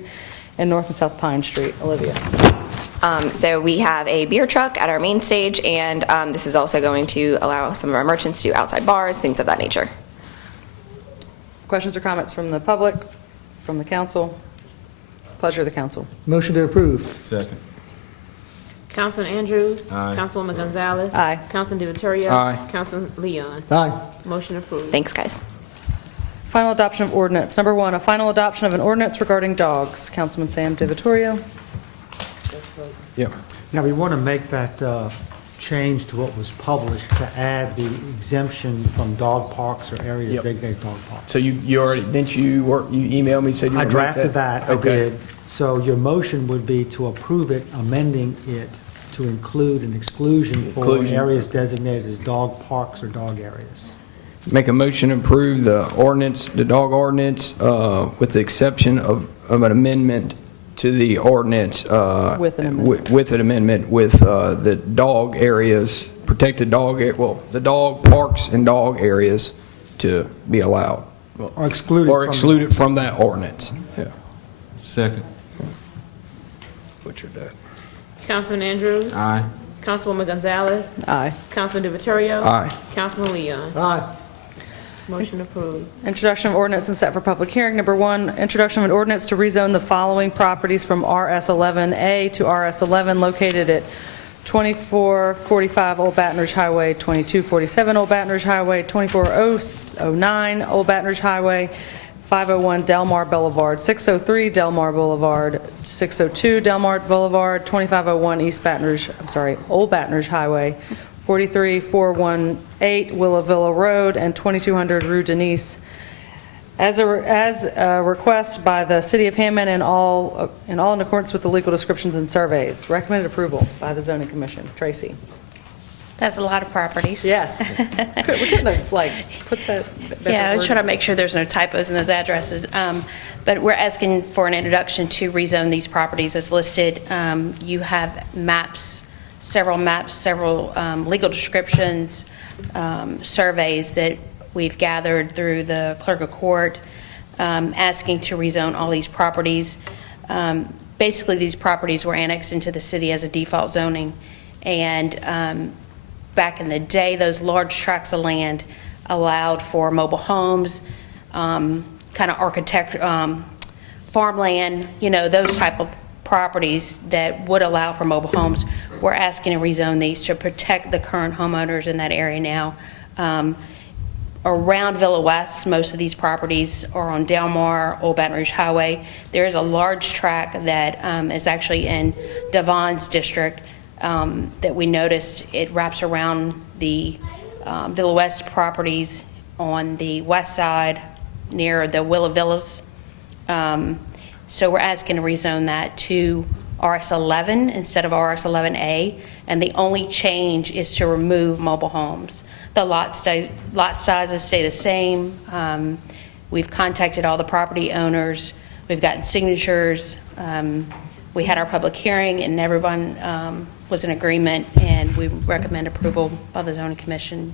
and North and South Pine Street. Olivia. So we have a beer truck at our main stage, and this is also going to allow some of our merchants to do outside bars, things of that nature. Questions or comments from the public, from the council? Pleasure of the council. Motion to approve. Second. Councilman Andrews. Aye. Councilwoman Gonzalez. Aye. Councilman DiVittorio. Aye. Councilman Leon. Aye. Motion approved. Thanks, guys. Final adoption of ordinance. Number 1, a final adoption of an ordinance regarding dogs. Councilman Sam DiVittorio. Yep. Now, we want to make that change to what was published to add the exemption from dog parks or areas Yep. designated dog parks. So you already, didn't you work, you emailed me, said you I were going to make drafted that, I Okay. did. So your motion would be to approve it, amending it to include an exclusion for Inclusion. areas designated as dog parks or dog areas. Make a motion to approve the ordinance, the dog ordinance, with the exception of an amendment to the ordinance. With an amendment. With an amendment with the dog areas, protected dog, the dog parks and dog areas to be allowed. Or excluded. Or excluded from that ordinance. Yeah. Second. Butchered that. Councilman Andrews. Aye. Councilwoman Gonzalez. Aye. Councilman DiVittorio. Aye. Councilman Leon. Aye. Motion approved. Introduction of ordinance and set for public hearing. Number 1, introduction of an ordinance to rezone the following properties from RS11A to RS11 located at 2445 Old Baton Rouge Highway, 2247 Old Baton Rouge Highway, 2409 Old Baton Rouge Highway, 501 Delmar Boulevard, 603 Delmar Boulevard, 602 Delmar Boulevard, 2501 Old Baton Rouge Highway, 43418 Willa Villa Road, and 2200 Rue Denise, as a request by the City of Hammond and all in accordance with the legal descriptions and surveys. Recommended approval by the Zoning Commission. Tracy. That's a lot of properties. Yes. We couldn't have, put that. Yeah, I try to make sure there's no typos in those addresses. But we're asking for an introduction to rezone these properties as listed. You have several legal descriptions, surveys that we've gathered through the clerk of court, asking to rezone all these properties. Basically, these properties were annexed into the city as a default zoning, and back in the day, those large tracts of land allowed for mobile homes, kind of farmland, those type of properties that would allow for mobile homes. We're asking to rezone these to protect the current homeowners in that area now. Around Villa West, most of these properties are on Delmar, Old Baton Rouge Highway. There is a large tract that is actually in Devon's district that we noticed. It wraps around the Villa West properties on the west side near the Willa Villas. So we're asking to rezone that to RS11 instead of RS11A, and the only change is to remove mobile homes. The lot sizes stay the same. We've contacted all the property owners. We've gotten signatures. We had our public hearing, and everyone was in agreement, and we recommend approval by the Zoning Commission.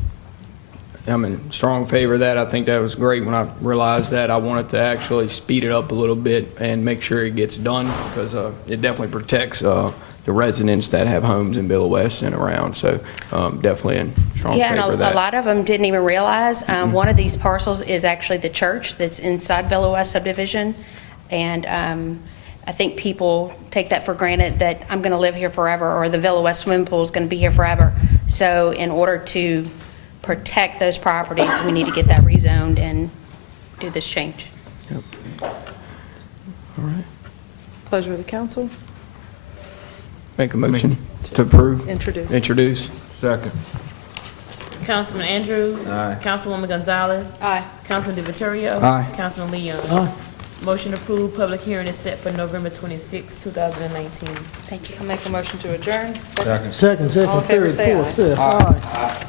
I'm in strong favor of that. I think that was great. When I realized that, I wanted to actually speed it up a little bit and make sure it gets done, because it definitely protects the residents that have homes in Villa West and around. So definitely in strong favor of that. A lot of them didn't even realize one of these parcels is actually the church that's inside Villa West subdivision, and I think people take that for granted that I'm going to live here forever, or the Villa West swimming pool is going to be here forever. So in order to protect those properties, we need to get that rezoned and do this change. Yep. All right. Pleasure of the council. Make a motion to approve. Introduce. Second. Councilman Andrews. Aye. Councilwoman Gonzalez. Aye. Councilman DiViterio. Aye. Councilman Leon. Aye. Motion approved. Public hearing is set for November 26, 2019. Thank you. I'll make a motion to adjourn. Second. Second, All in favor, third, say fourth, fifth. Aye.